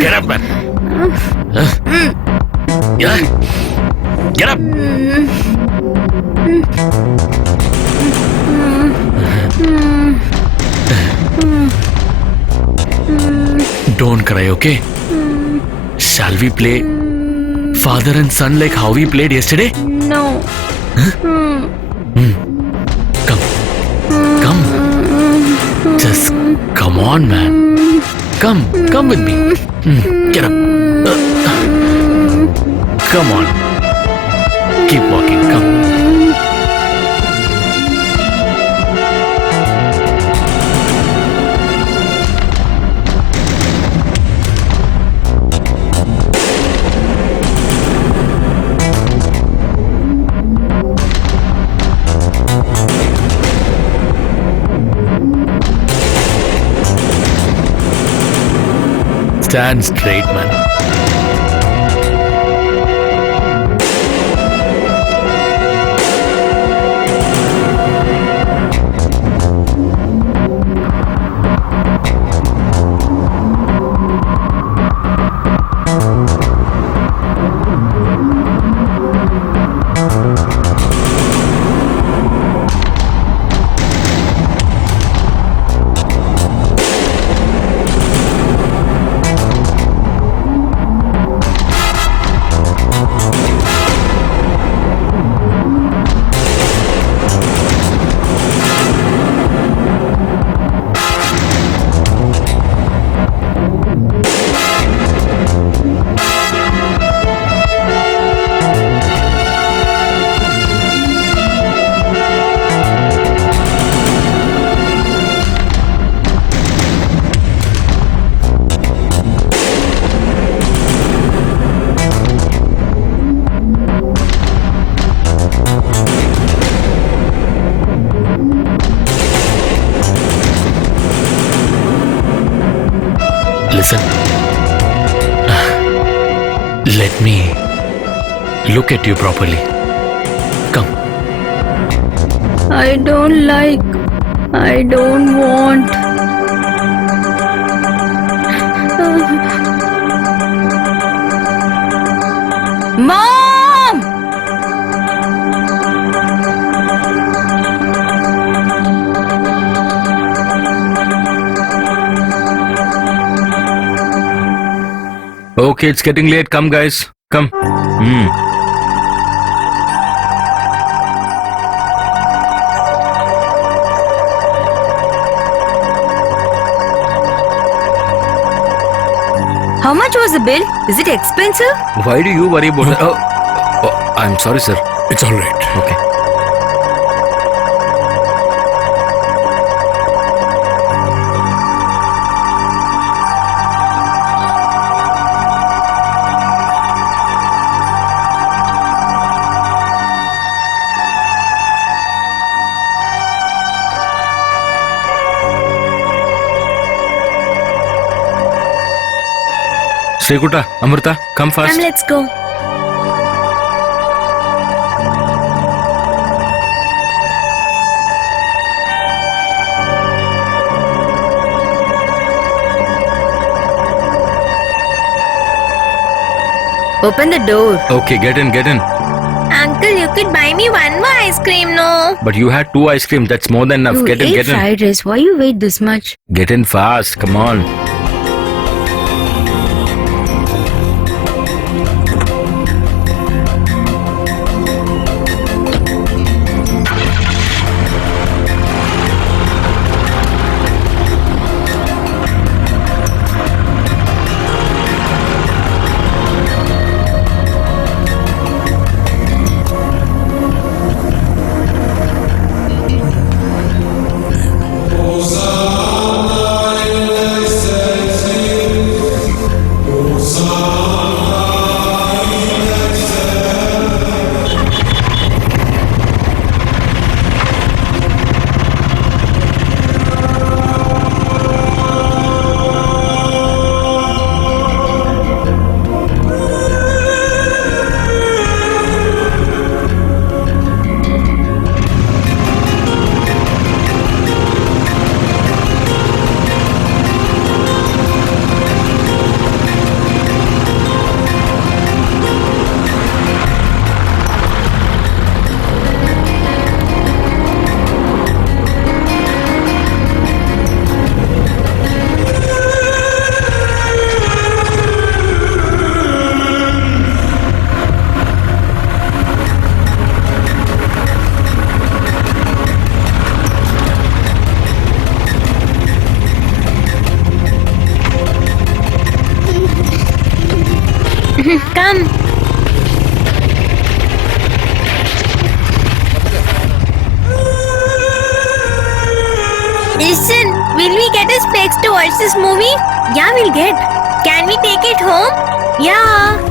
Get up, man. Get up. Don't cry, okay? Shall we play father and son like how we played yesterday? No. Come. Just come on, man. Come with me. Get up. Come on. Keep walking. Come. Stand straight, man. Listen. Let me look at you properly. Come. I don't like. I don't want. Mom! Okay, it's getting late. Come, guys. Come. How much was the bill? Is it expensive? Why do you worry about that? Oh, I'm sorry, sir. It's all right. Okay. Srikuta, Amrita, come fast. Come, let's go. Open the door. Okay, get in, get in. Uncle, you could buy me one more ice cream, no? But you had 2 ice cream. That's more than enough. You Get in, ate get in. fried rice. Why you wait this much? Get in fast. Come on. Come. Listen, will we get a specs to watch this movie? Yeah, we'll get. Can we take it home? Yeah.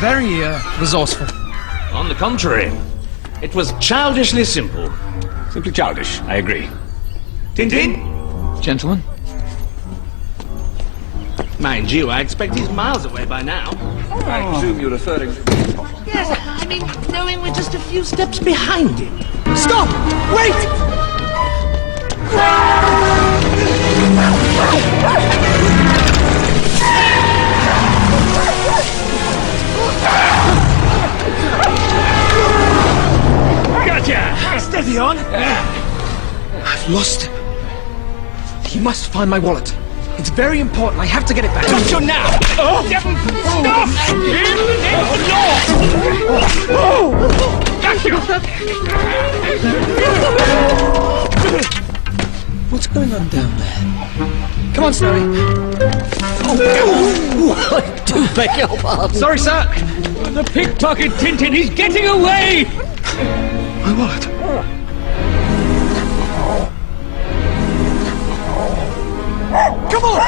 Very resourceful. On the contrary, it was childishly simple. Simply childish, I agree. Tintin? Gentlemen. Mind you, I expect he's miles away by now. I presume you're referring to... Yes, I mean, knowing we're just a few steps behind him. Stop! Wait! Gotcha! Steady on! I've lost him. He must find my wallet. It's very important. I have to get it back. Gotcha now! Devil, stop! In the name of the law! What's going on down there? Come on, Snowy. Oh, do beg your pardon. Sorry, sir. The pickpocket Tintin, he's getting away! My wallet. Come on!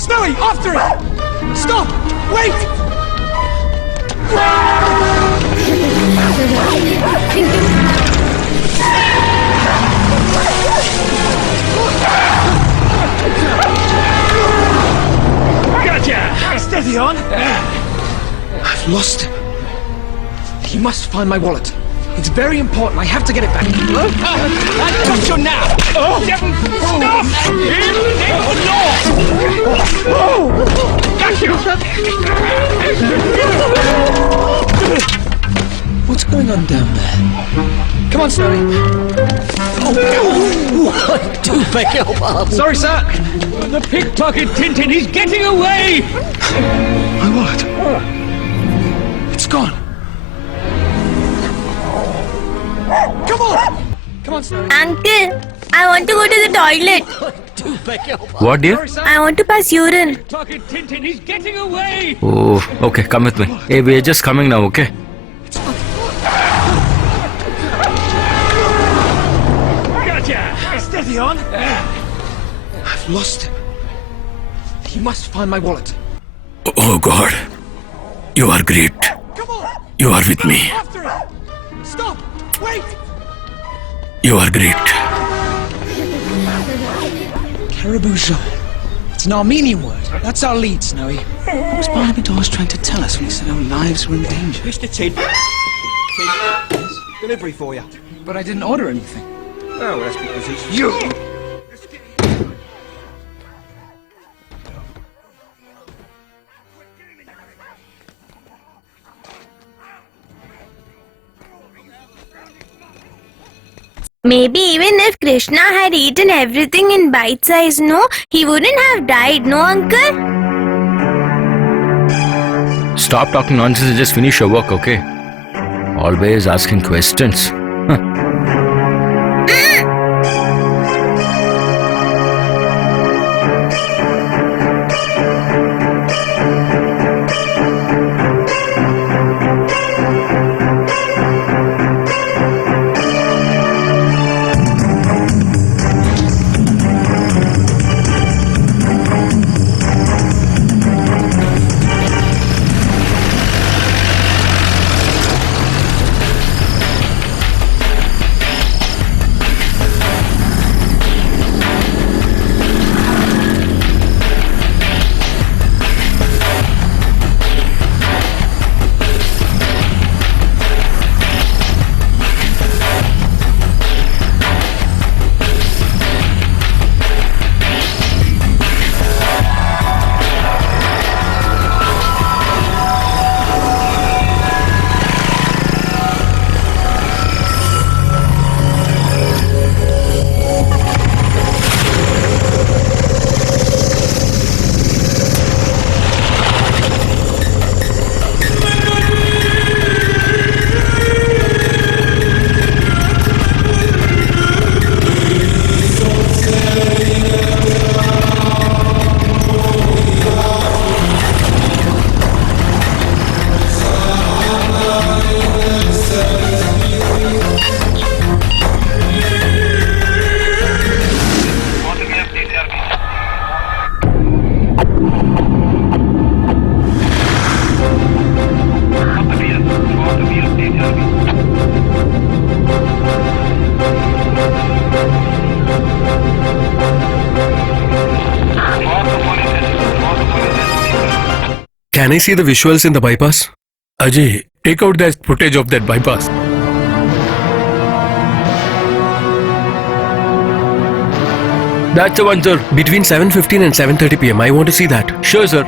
Snowy, after it! Stop! Wait! Gotcha! Steady on! I've lost him. He must find my wallet. It's very important. I have to get it back. I got you now! Devil, stop! In the name of the law! Got you! What's going on down there? Come on, Snowy. Oh, do beg your pardon. Sorry, sir. The pickpocket Tintin, he's getting away! My wallet. It's gone. Come on! Come on, Snowy. Uncle, I want to go to the toilet. Do beg your pardon. What, dear? I want to pass urine. Pickpocket Tintin, he's getting away! Oh, okay, come with me. Hey, we are just coming now, okay? Gotcha! Steady on. I've lost him. He must find my wallet. Oh God, you are great. Come on! You are with me. After it! Stop! Wait! You are great. Caribou Jean. It's an Armenian word. That's our lead, Snowy. What was Barnabas trying to tell us when he said our lives were in danger? Mr. Tin. Yes, delivery for you. But I didn't order anything. Oh, that's because it's you! Maybe even if Krishna had eaten everything in bite size, no, he wouldn't have died, no, uncle? Stop talking nonsense and just finish your work, okay? Always asking questions. Can I see the visuals in the bypass? Ajay, take out that footage of that bypass. That's the one, sir. Between 7:15 and 7:30 p.m. I want to see that. Sure, sir.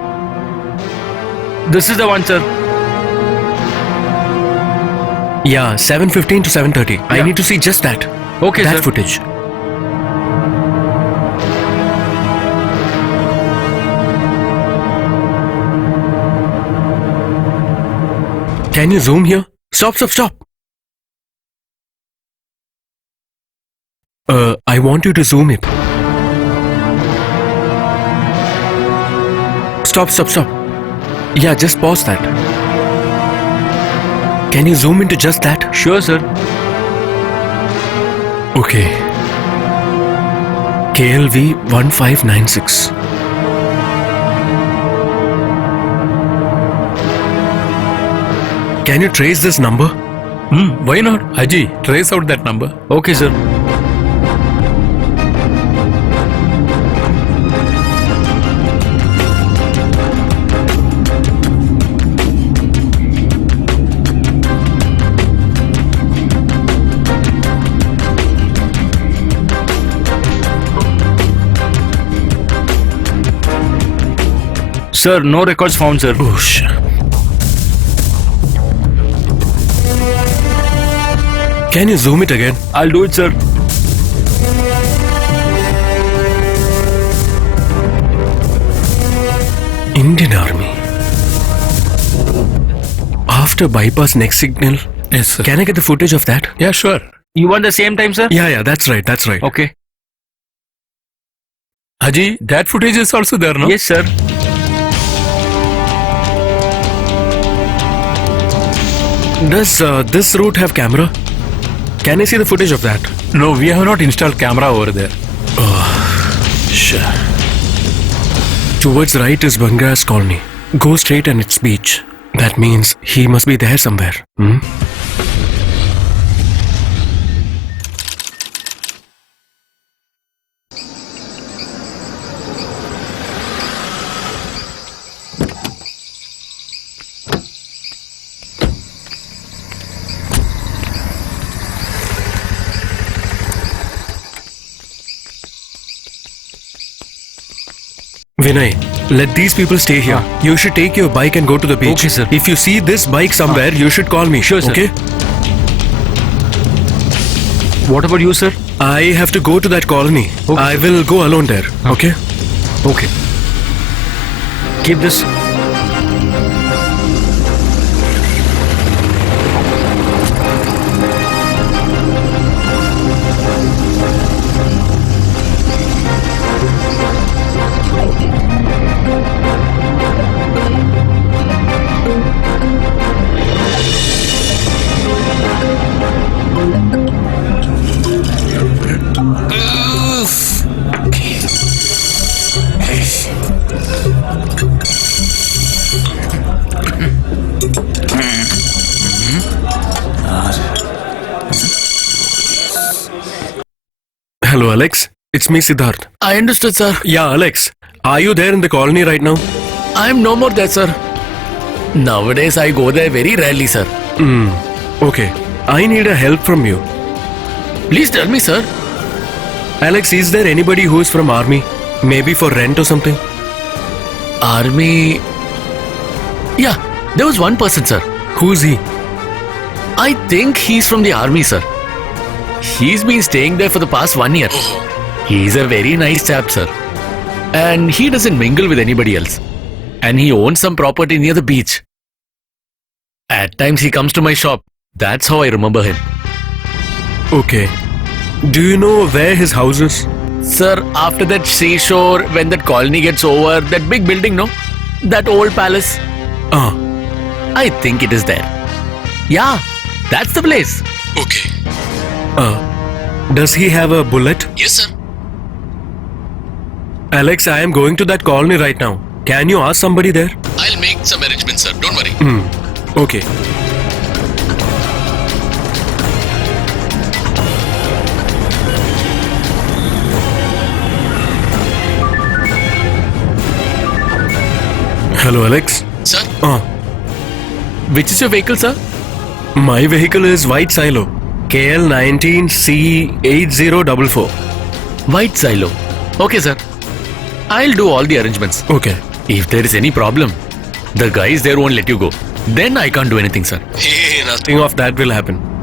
This is the one, sir. Yeah, 7:15 to 7:30. I Yeah. need to see just that. Okay, that sir. footage. Can you zoom here? Stop. I want you to zoom it. Stop. Yeah, just pause that. Can you zoom into just that? Sure, sir. Okay. KLV 1596. Can you trace this number? Why not? Ajay, trace out that number. Okay, sir. Sir, no records found, sir. Oosh. Can you zoom it again? I'll do it, sir. Indian Army. After bypass next signal. Yes, sir. Can I get the footage of that? Yeah, sure. You want the same time, sir? Yeah, that's right. Okay. Ajay, that footage is also there, no? Yes, sir. Does this route have camera? Can I see the footage of that? No, we have not installed camera over there. Sure. Towards right is Bangaras Colony. Go straight and it's beach. That means he must be there somewhere. Vinay, let these people stay here. You should take your bike and go to the beach. Okay, sir. If you see this bike somewhere, you should call me. Sure, sir. Okay? What about you, sir? I have to go to that colony. Okay, I sir. will go alone there. Okay? Okay. Keep this. Hello, Alex. It's me, Siddharth. I understood, sir. Yeah, Alex. Are you there in the colony right now? I'm no more there, sir. Nowadays, I go there very rarely, sir. Okay. I need a help from you. Please tell me, sir. Alex, is there anybody who is from army? Maybe for rent or something? Army. Yeah, there was one person, sir. Who's he? I think he's from the army, sir. He's been staying there for the past 1 year. He's a very nice chap, sir. And he doesn't mingle with anybody else. And he owns some property near the beach. At times he comes to my shop. That's how I remember him. Okay. Do you know where his house is? Sir, after that seashore, when that colony gets over, that big building, no? That old palace. I think it is there. Yeah, that's the place. Okay. Does he have a bullet? Yes, sir. Alex, I am going to that colony right now. Can you ask somebody there? I'll make some arrangements, sir. Don't worry. Okay. Hello, Alex. Sir, Which is your vehicle, sir? My vehicle is white silo. KL19C8044. White Silo. Okay, sir. I'll do all the arrangements. Okay. If there is any problem, the guys there won't let you go. Then I can't do anything, sir. hey, nothing. Nothing of that will happen.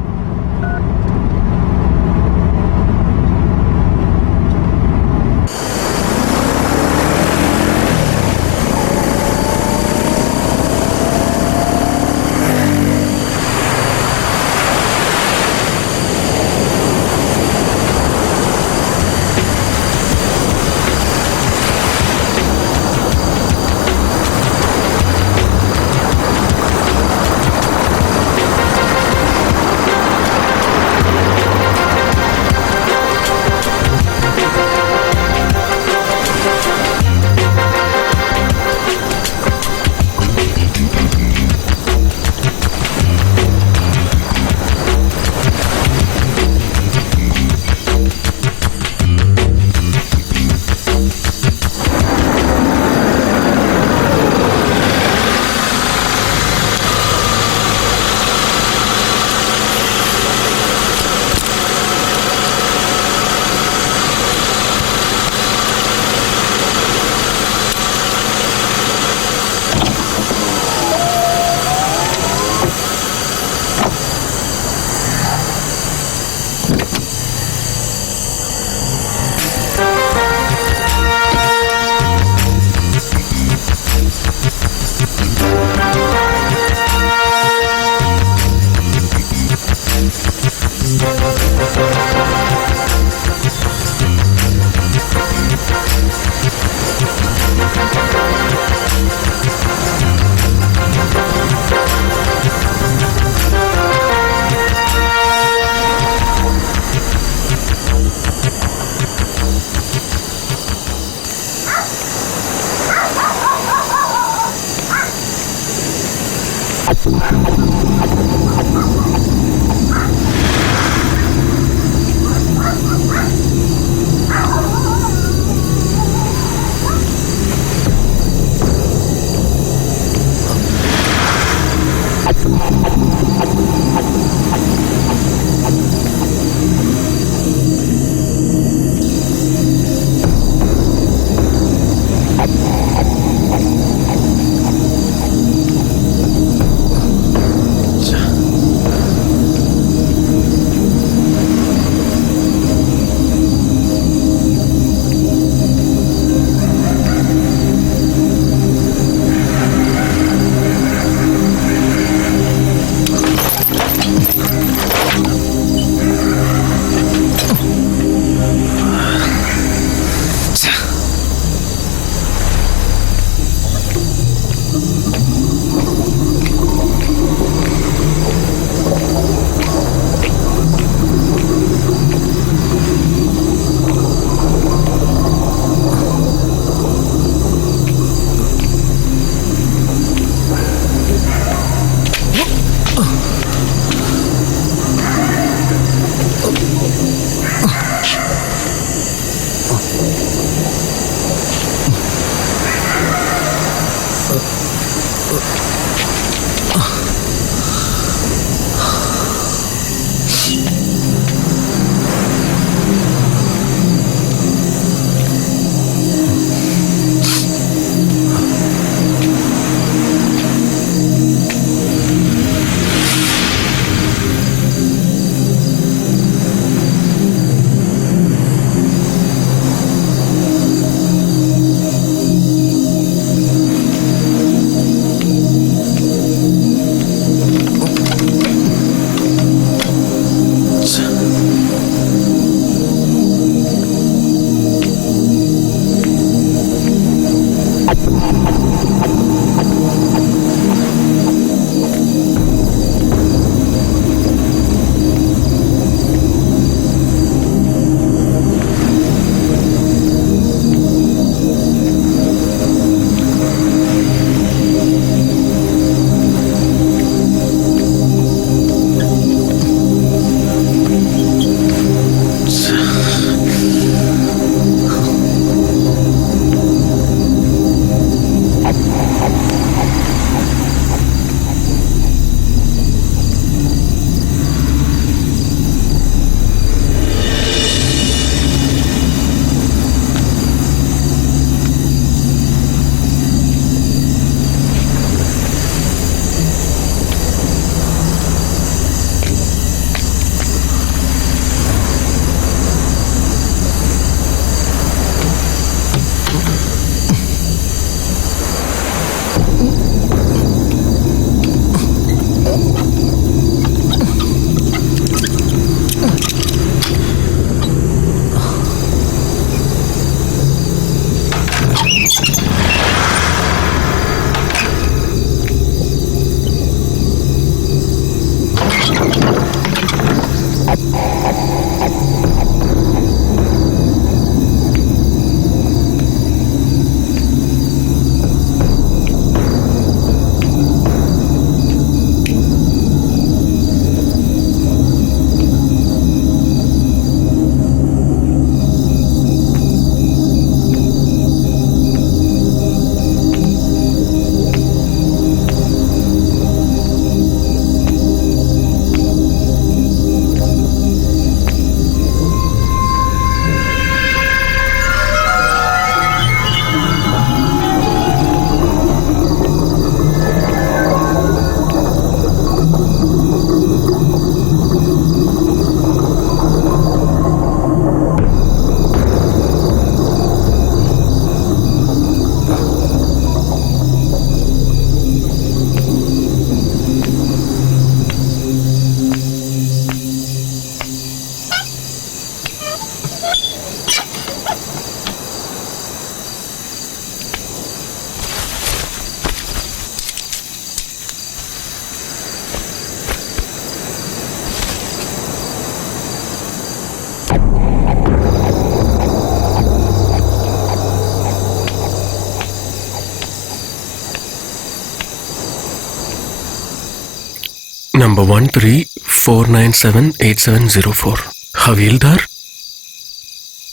Number 13,497,8704. Havildar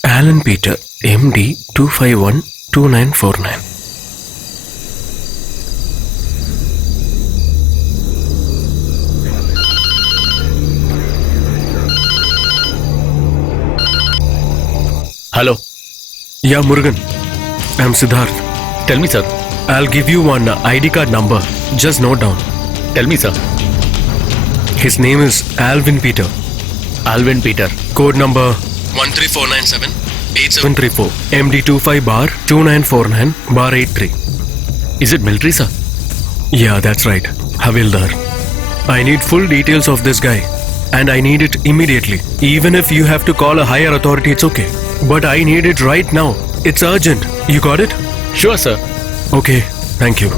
Alan Peter, MD 2512949. Hello. Yeah, Murugan. I'm Siddharth. Tell me, sir. I'll give you one ID card number. Just note down. Tell me, sir. His name is Alvin Peter. Alvin Peter. Code number 13497-8734. MD25 bar 2949 bar 83. Is it military, sir? Yeah, that's right. Havildar. I need full details of this guy. And I need it immediately. Even if you have to call a higher authority, it's okay. But I need it right now. It's urgent. You got it? Sure, sir. Okay. Thank you.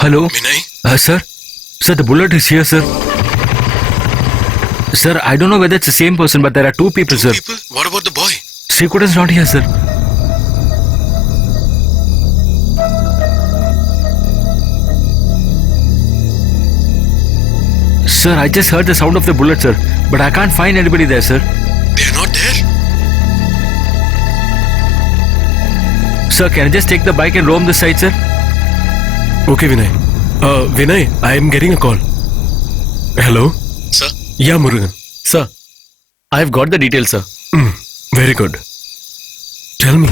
Hello? Vinay? Sir? Sir, the bullet is here, sir. Sir, I don't know whether it's the same person, but there are two people, sir. People? What about the boy? Srikuta is not here, sir. Sir, I just heard the sound of the bullet, sir. But I can't find anybody there, sir. They're not there. Sir, can I just take the bike and roam this side, sir? Okay, Vinay. Vinay, I am getting a call. Hello? Sir? Yeah, Murugan. Sir, I've got the details, sir. Very good. Tell me.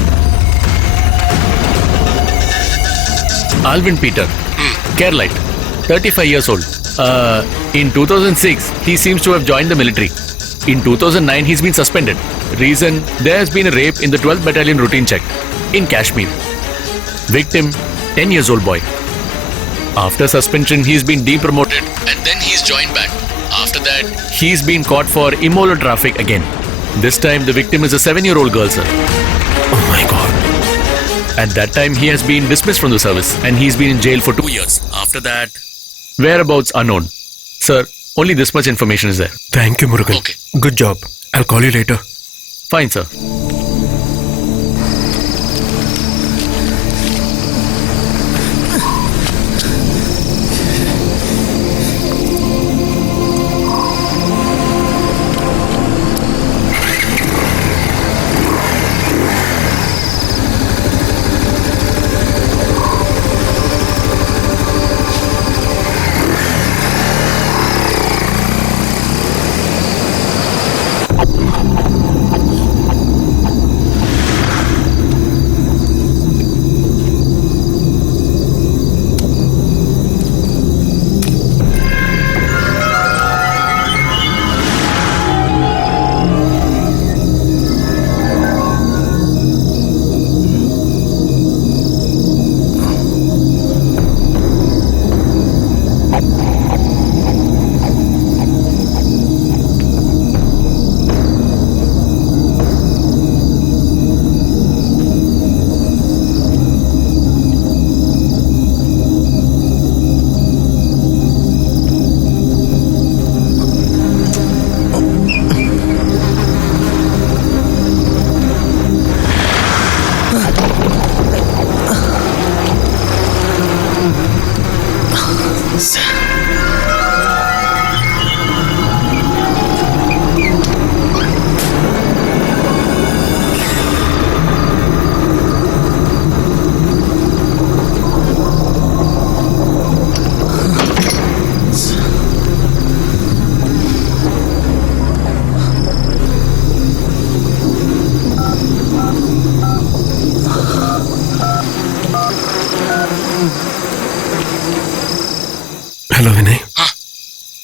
Alvin Peter, Keralite, 35 years old. In 2006, he seems to have joined the military. In 2009, he's been suspended. Reason, there has been a rape in the 12th Battalion routine check in Kashmir. Victim, 10 years old boy. After suspension, he's been depromoted and then he's joined back. After that, he's been caught for immoral traffic again. This time, the victim is a 7-year-old girl, sir. Oh my god. At that time, he has been dismissed from the service and he's been in jail for 2 years. After that, whereabouts unknown. Sir, only this much information is there. Thank you, Murugan. Okay. Good job. I'll call you later. Fine, sir.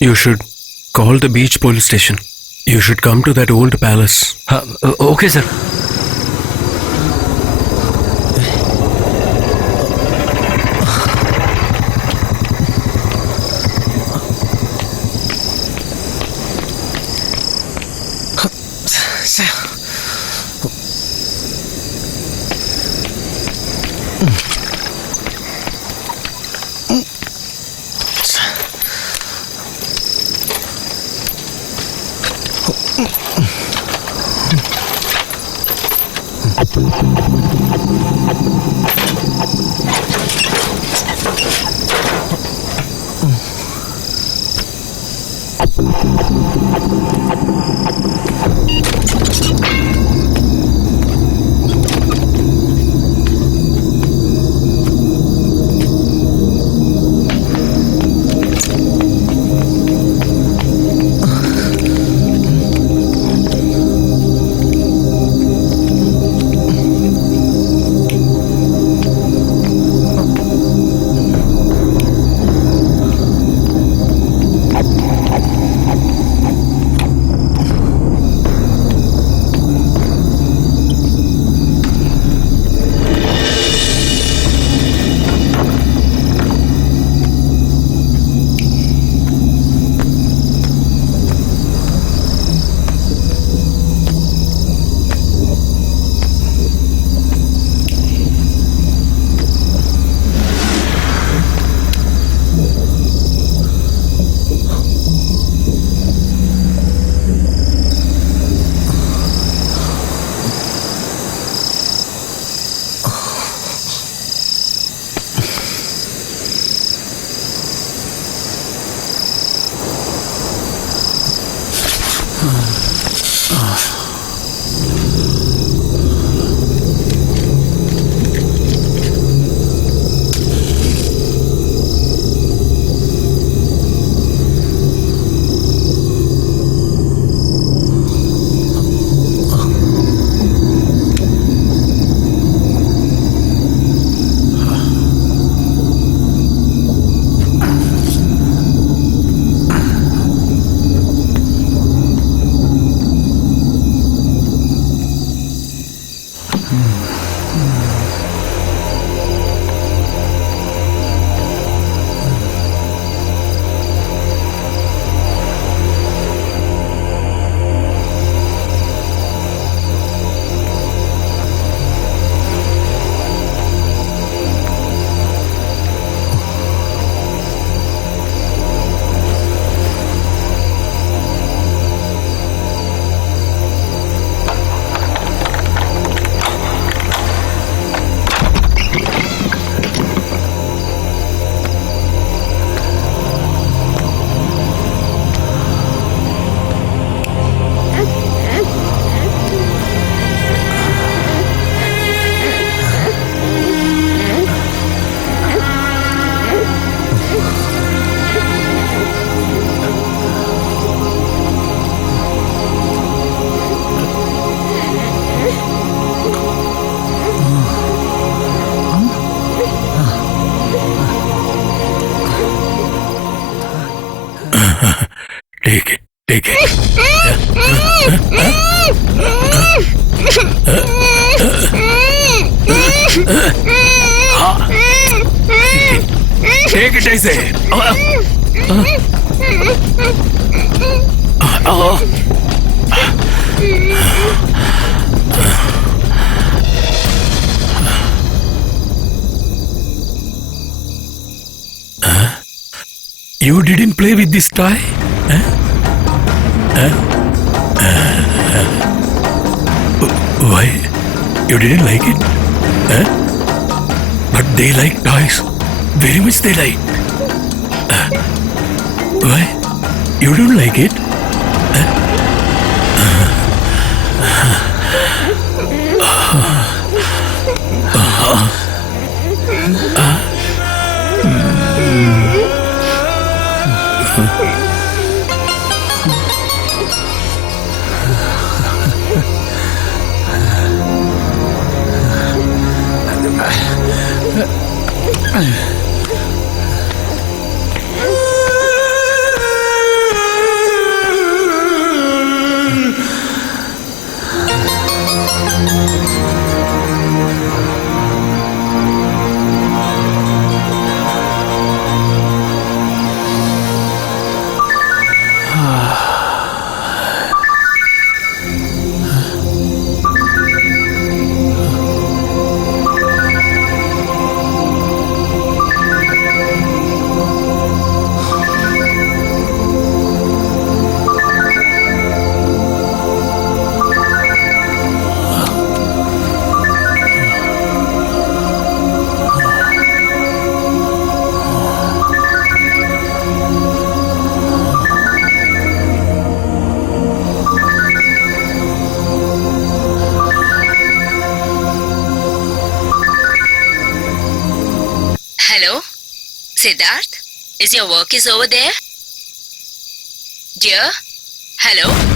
You should call the beach police station. You should come to that old palace. Okay, sir. Take it. Take it, I say. You didn't play with this toy? Why? You didn't like it? But they like toys. Very much they like. Why? You don't like it? Siddharth, is your work is over there? Dear? Hello?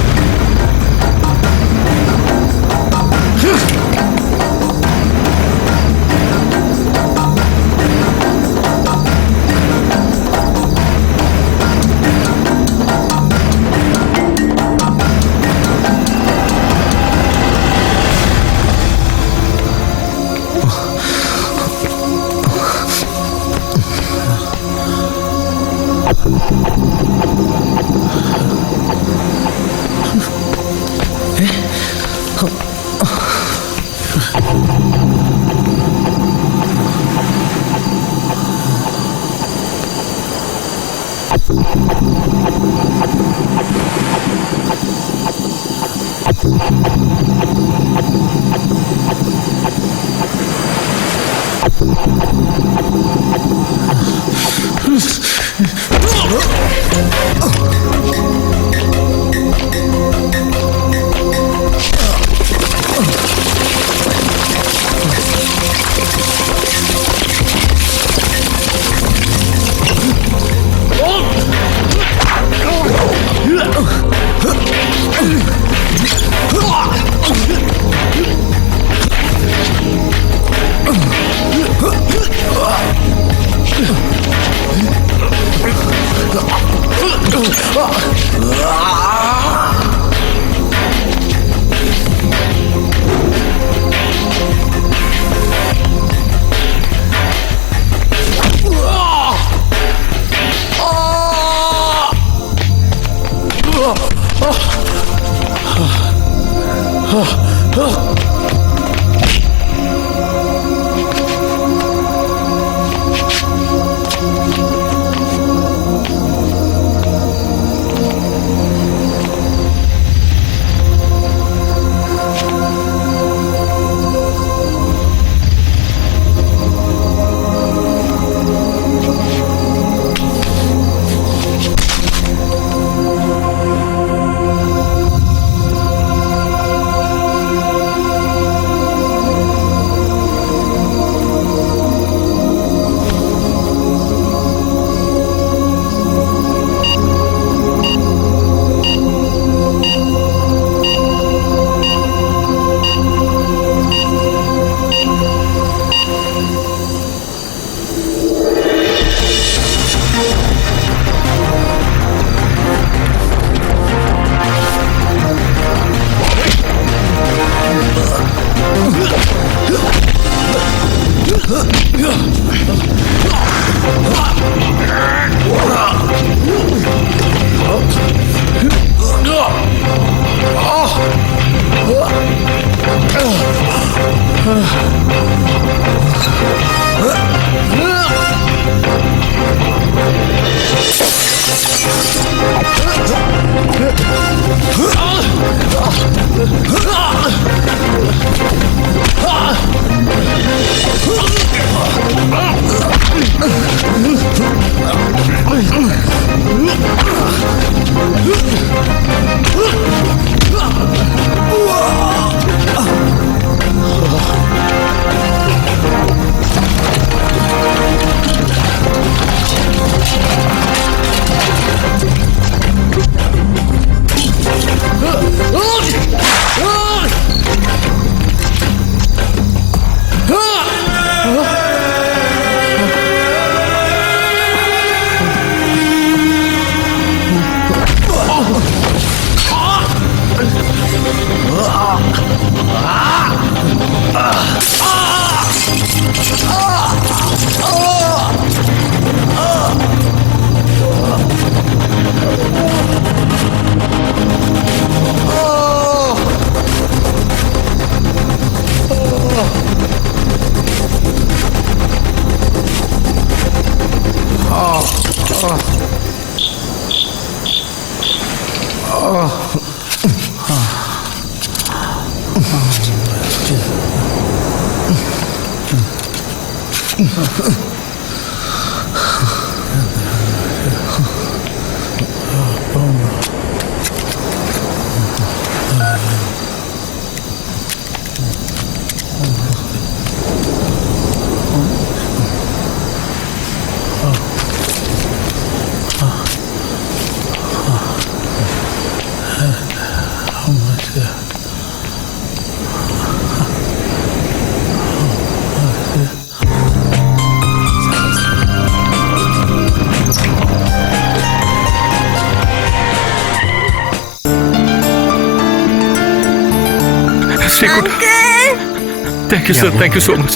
Srikuta, Uncle! thank you, sir. Thank you so much.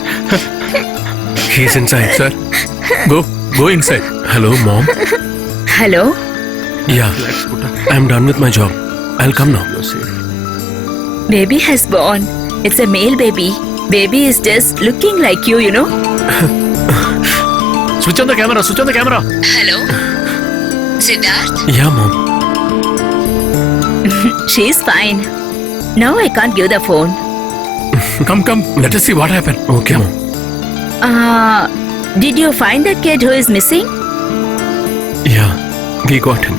He's inside. Sir, go inside. Hello, Mom. Hello? Yeah, Relax, Kuta. I'm done with my job. I'll come now. You're safe. Baby has born. It's a male baby. Baby is just looking like you know. Switch on the camera, switch on the camera. Hello? Siddharth? Yeah, Mom. She's fine. Now I can't give the phone. Come. Let us see what happened. Okay, Mom. Did you find the kid who is missing? Yeah, we got him.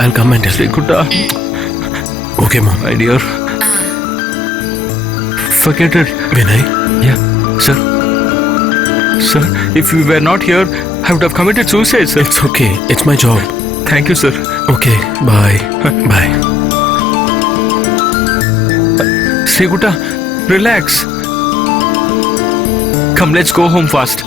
I'll come and tell you. Srikuta, Okay, Mom. my dear. Forget it. Vinay? Yeah, sir. Sir, if you were not here, I would have committed suicide, sir. It's okay. It's my job. Thank you, sir. Okay, bye. Bye. Srikuta, relax. Come, let's go home fast.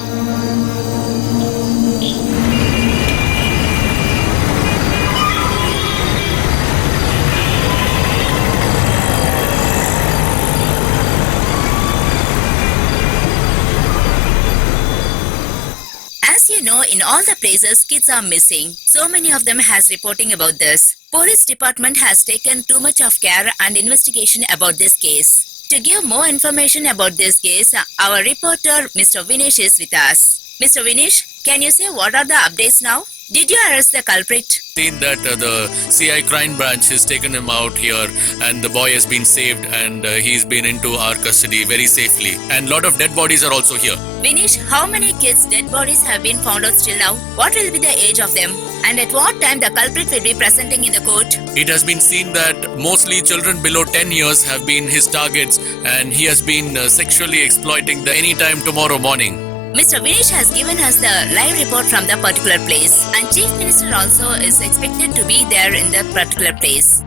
As you know, in all the places kids are missing, so many of them has reporting about this. Police department has taken too much of care and investigation about this case. To give more information about this case, our reporter Mr. Vinesh is with us. Mr. Vinesh, can you say what are the updates now? Did you arrest the culprit? Seen that the CI crime branch has taken him out here, and the boy has been saved, and he's been into our custody very safely. And lot of dead bodies are also here. Vinesh, how many kids' dead bodies have been found out till now? What will be the age of them? And at what time the culprit will be presenting in the court? It has been seen that mostly children below 10 years have been his targets, and he has been sexually exploiting them anytime tomorrow morning. Mr. Vinesh has given us the live report from the particular place, and Chief Minister also is expected to be there in the particular place.